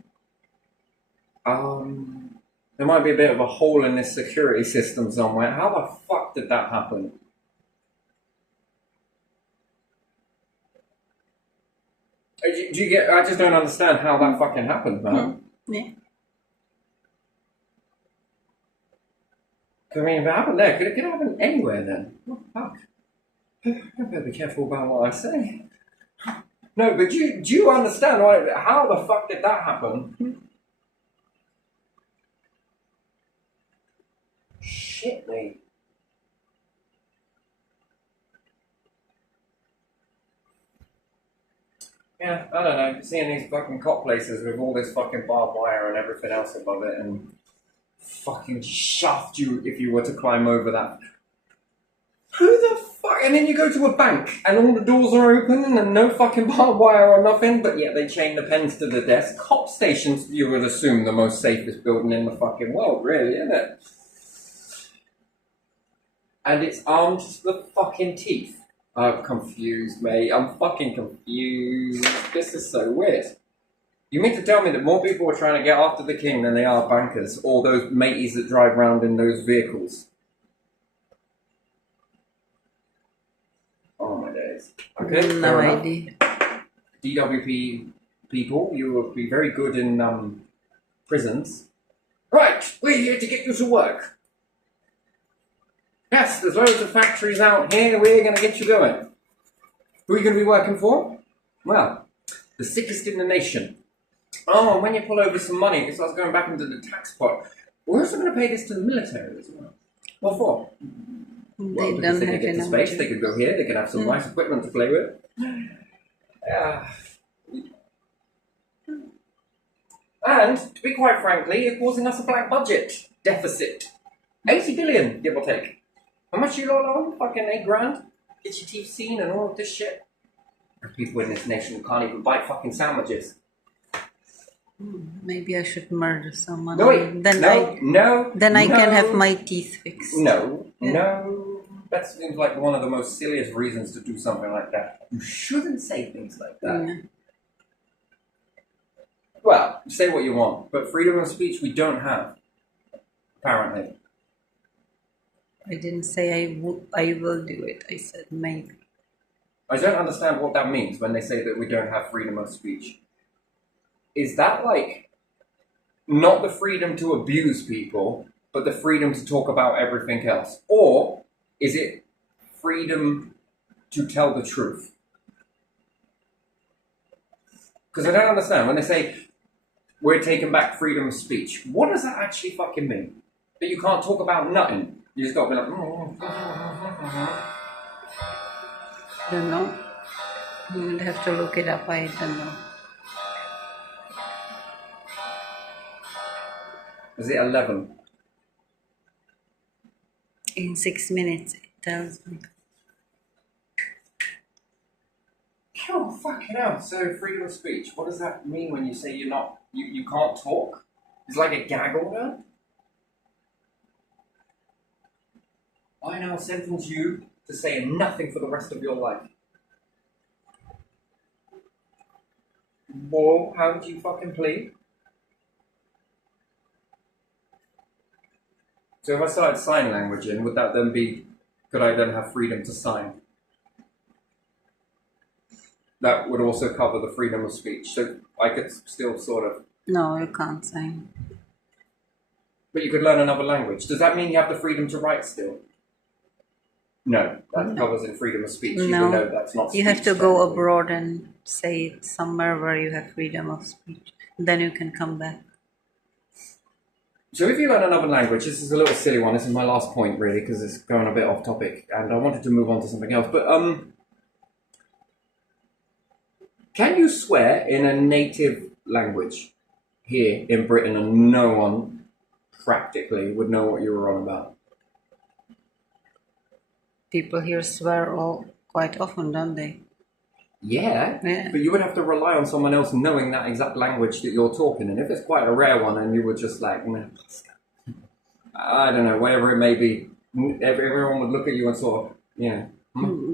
There might be a bit of a hole in this security system somewhere. How the fuck did that happen? Do you get? I just don't understand how that fucking happened, man. Yeah. I mean, if it happened there, could it happen anywhere then? What the fuck? I better be careful about what I say. No, but do you understand how the fuck did that happen? Shit, mate. Yeah, I don't know. Seeing these fucking cop places with all this fucking barbed wire and everything else above it and fucking shaft you if you were to climb over that. Who the fuck? And then you go to a bank and all the doors are open and no fucking barbed wire or nothing, but yet they chain the pens to the desk. Cop stations, you would assume the most safest building in the fucking world, really, isn't it? And it's armed to the fucking teeth. I'm confused, mate. I'm fucking confused. This is so weird. You mean to tell me that more people are trying to get after the king than they are bankers, or those mateys that drive around in those vehicles? Oh my days. Okay, No idea. DWP people, you will be very good in prisons. Right, we're here to get you to work. Yes, there's loads of factories out here. We're going to get you going. Who are you going to be working for? Well, the sickest in the nation. Oh, and when you pull over some money, it starts going back into the tax pot. We're also going to pay this to the military as well. What for? They Well, don't they could have get to enough. space, they could go here, they could have some nice equipment to play with. And, to be quite frankly, it's causing us a black budget deficit. 80 billion, give or take. How much you lot on? Fucking 8 grand? Get your teeth seen and all of this shit? People in this nation can't even buy fucking sandwiches. Maybe I should murder someone. No, wait. Then I can have my teeth fixed. No. That seems like one of the most silliest reasons to do something like that. You shouldn't say things like that. Yeah. Well, say what you want, but freedom of speech we don't have. Apparently. I didn't say I will do it. I said maybe. I don't understand what that means when they say that we don't have freedom of speech. Is that like not the freedom to abuse people, but the freedom to talk about everything else? Or is it freedom to tell the truth? Because I don't understand. When they say we're taking back freedom of speech, what does that actually fucking mean? That you can't talk about nothing? You just got to be like, Don't know. You will have to look it up. I don't know. Is it 11? In 6 minutes, it tells me. Oh, fucking hell. So, freedom of speech, what does that mean when you say you can't talk? It's like a gag order? I now sentence you to say nothing for the rest of your life. Well, how would you fucking plead? So if I started sign language in, would that then be, could I then have freedom to sign? That would also cover the freedom of speech. So I could still sort of... No, you can't sign. But you could learn another language. Does that mean you have the freedom to write still? No, that covers in freedom of speech, even though that's not speech. You have to go abroad and say it somewhere where you have freedom of speech. Then you can come back. So if you learn another language, this is a little silly one. This is my last point, really, because it's going a bit off topic, and I wanted to move on to something else. But can you swear in a native language here in Britain, and no one practically would know what you were on about? People here swear quite often, don't they? Yeah, Yeah. but you would have to rely on someone else knowing that exact language that you're talking. And if it's quite a rare one and you were just like, I don't know, whatever it may be, everyone would look at you and sort of,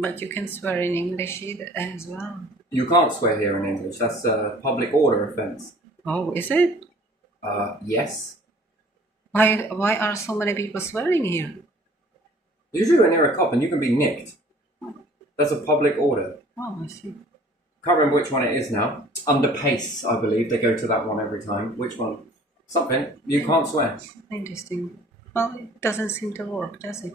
But you can swear in English as well. You can't swear here in English. That's a public order offence. Oh, is it? Yes. Why are so many people swearing here? Usually when you're a cop and you can be nicked. That's a public order. Oh, I see. Can't remember which one it is now. Under PACE, I believe. They go to that one every time. Which one? Something. You can't swear. Interesting. Well, it doesn't seem to work, does it?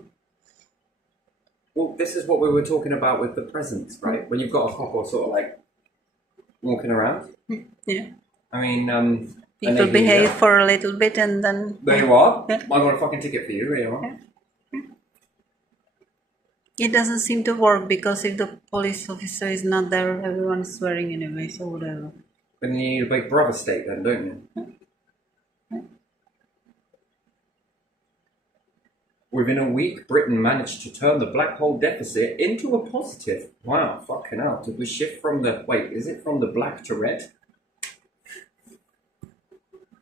Well, this is what we were talking about with the presents, right? When you've got a couple sort of like walking around. Yeah. I mean, People behave for a little bit and then... There you are. Yeah. I got a fucking ticket for you. Here you are. Yeah. It doesn't seem to work because if the police officer is not there, everyone's swearing anyway, so whatever. Then you need a big brother state then, don't you? Within a week, Britain managed to turn the black hole deficit into a positive. Wow, fucking hell. Did we shift from the... Wait, is it from the black to red?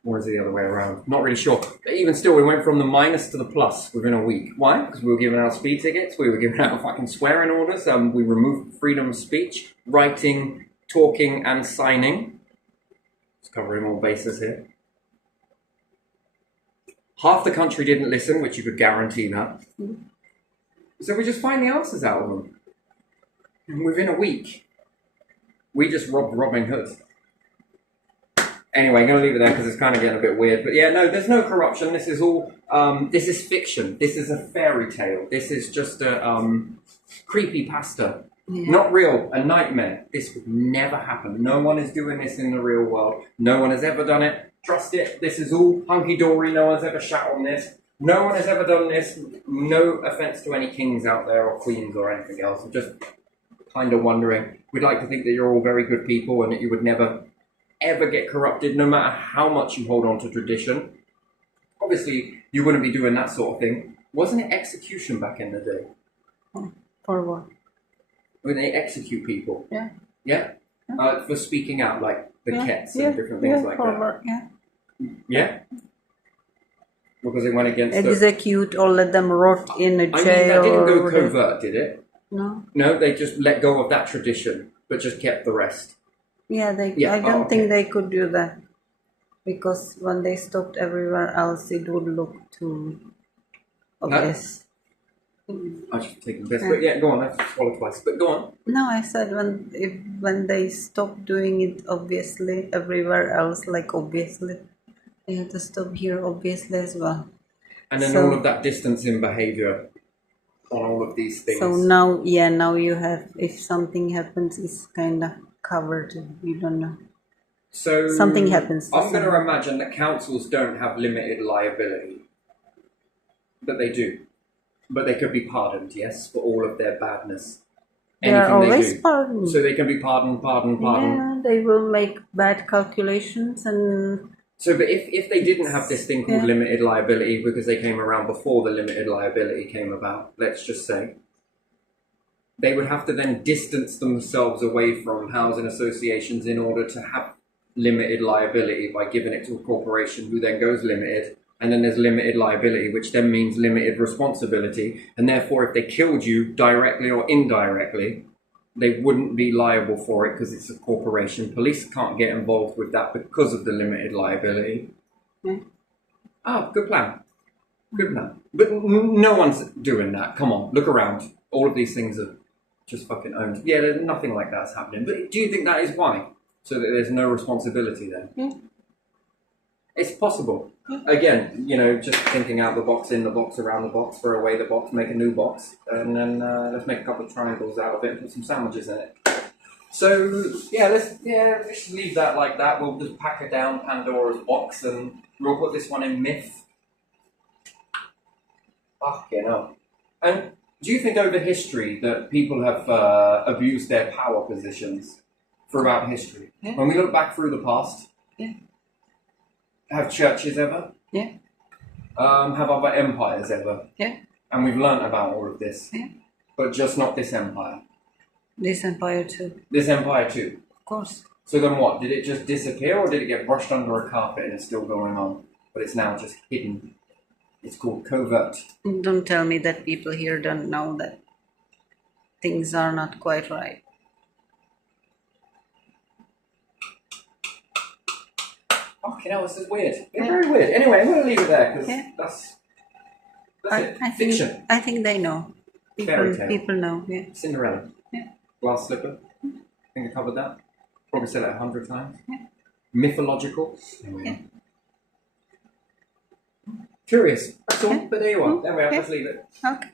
Or is it the other way around? Not really sure. But even still, we went from the minus to the plus within a week. Why? Because we were giving out speed tickets. We were giving out fucking swearing orders. We removed freedom of speech, writing, talking, and signing. Just covering all bases here. Half the country didn't listen, which you could guarantee that. So we just find the answers out of them. And within a week, we just robbed Robin Hood. Anyway, I'm going to leave it there because it's kind of getting a bit weird. But yeah, no, there's no corruption. This is all, this is fiction. This is a fairy tale. This is just a creepypasta. Yeah. Not real, a nightmare. This would never happen. No one is doing this in the real world. No one has ever done it. Trust it. This is all hunky-dory. No one's ever shat on this. No one has ever done this. No offense to any kings out there or queens or anything else. I'm just kind of wondering. We'd like to think that you're all very good people and that you would never ever get corrupted, no matter how much you hold on to tradition. Obviously, you wouldn't be doing that sort of thing. Wasn't it execution back in the day? For what? When they execute people. Yeah. Yeah? For speaking out, like the Kets and different things like that. Yeah? Yeah? Because they went against execute or let them rot in a jail. I mean, that didn't go covert, did it? No. No, they just let go of that tradition, but just kept the rest. Yeah, I don't think they could do that. Because when they stopped everywhere else, it would look too obvious. I should take the best. But yeah, go on, I swallowed twice. But go on. No, I said when they stopped doing it obviously everywhere else, like obviously, they had to stop here obviously as well. And then all of that distance in behaviour on all of these things. So now you have, if something happens, it's kind of covered. You don't know. So something happens. I'm going to imagine that councils don't have limited liability. But they do. But they could be pardoned, yes, for all of their badness. They are always pardoned. So they can be pardoned. Yeah, they will make bad calculations and... So, but if they didn't have this thing called limited liability because they came around before the limited liability came about, let's just say, they would have to then distance themselves away from housing associations in order to have limited liability by giving it to a corporation who then goes limited. And then there's limited liability, which then means limited responsibility. And therefore, if they killed you directly or indirectly, they wouldn't be liable for it because it's a corporation. Police can't get involved with that because of the limited liability. Good plan. Good plan. But no one's doing that. Come on, look around. All of these things are just fucking owned. Yeah, there's nothing like that's happening. But do you think that is why? So that there's no responsibility then? Yeah. It's possible. Again, just thinking out the box, in the box, around the box, throw away the box, make a new box, and then let's make a couple of triangles out of it and put some sandwiches in it. So let's just leave that like that. We'll just pack it down Pandora's box, and we'll put this one in myth. Fucking hell. And do you think over history that people have abused their power positions throughout history? Yeah. When we look back through the past. Yeah. Have churches ever? Yeah. Have other empires ever? Yeah. And we've learnt about all of this. Yeah. But just not this empire. This empire too. This empire too. Of course. So then what? Did it just disappear or did it get brushed under a carpet and it's still going on? But it's now just hidden. It's called covert. Don't tell me that people here don't know that things are not quite right. Okay, no, this is weird. It's very weird. Anyway, I'm going to leave it there because that's it. Fiction. I think they know. Fairy tale. People know, yeah. Cinderella. Yeah. Glass slipper. I think I covered that. Probably said it 100 times. Yeah. Mythological. Yeah. Curious. That's all. But there you are. There we are. Yeah. Let's leave it. Okay.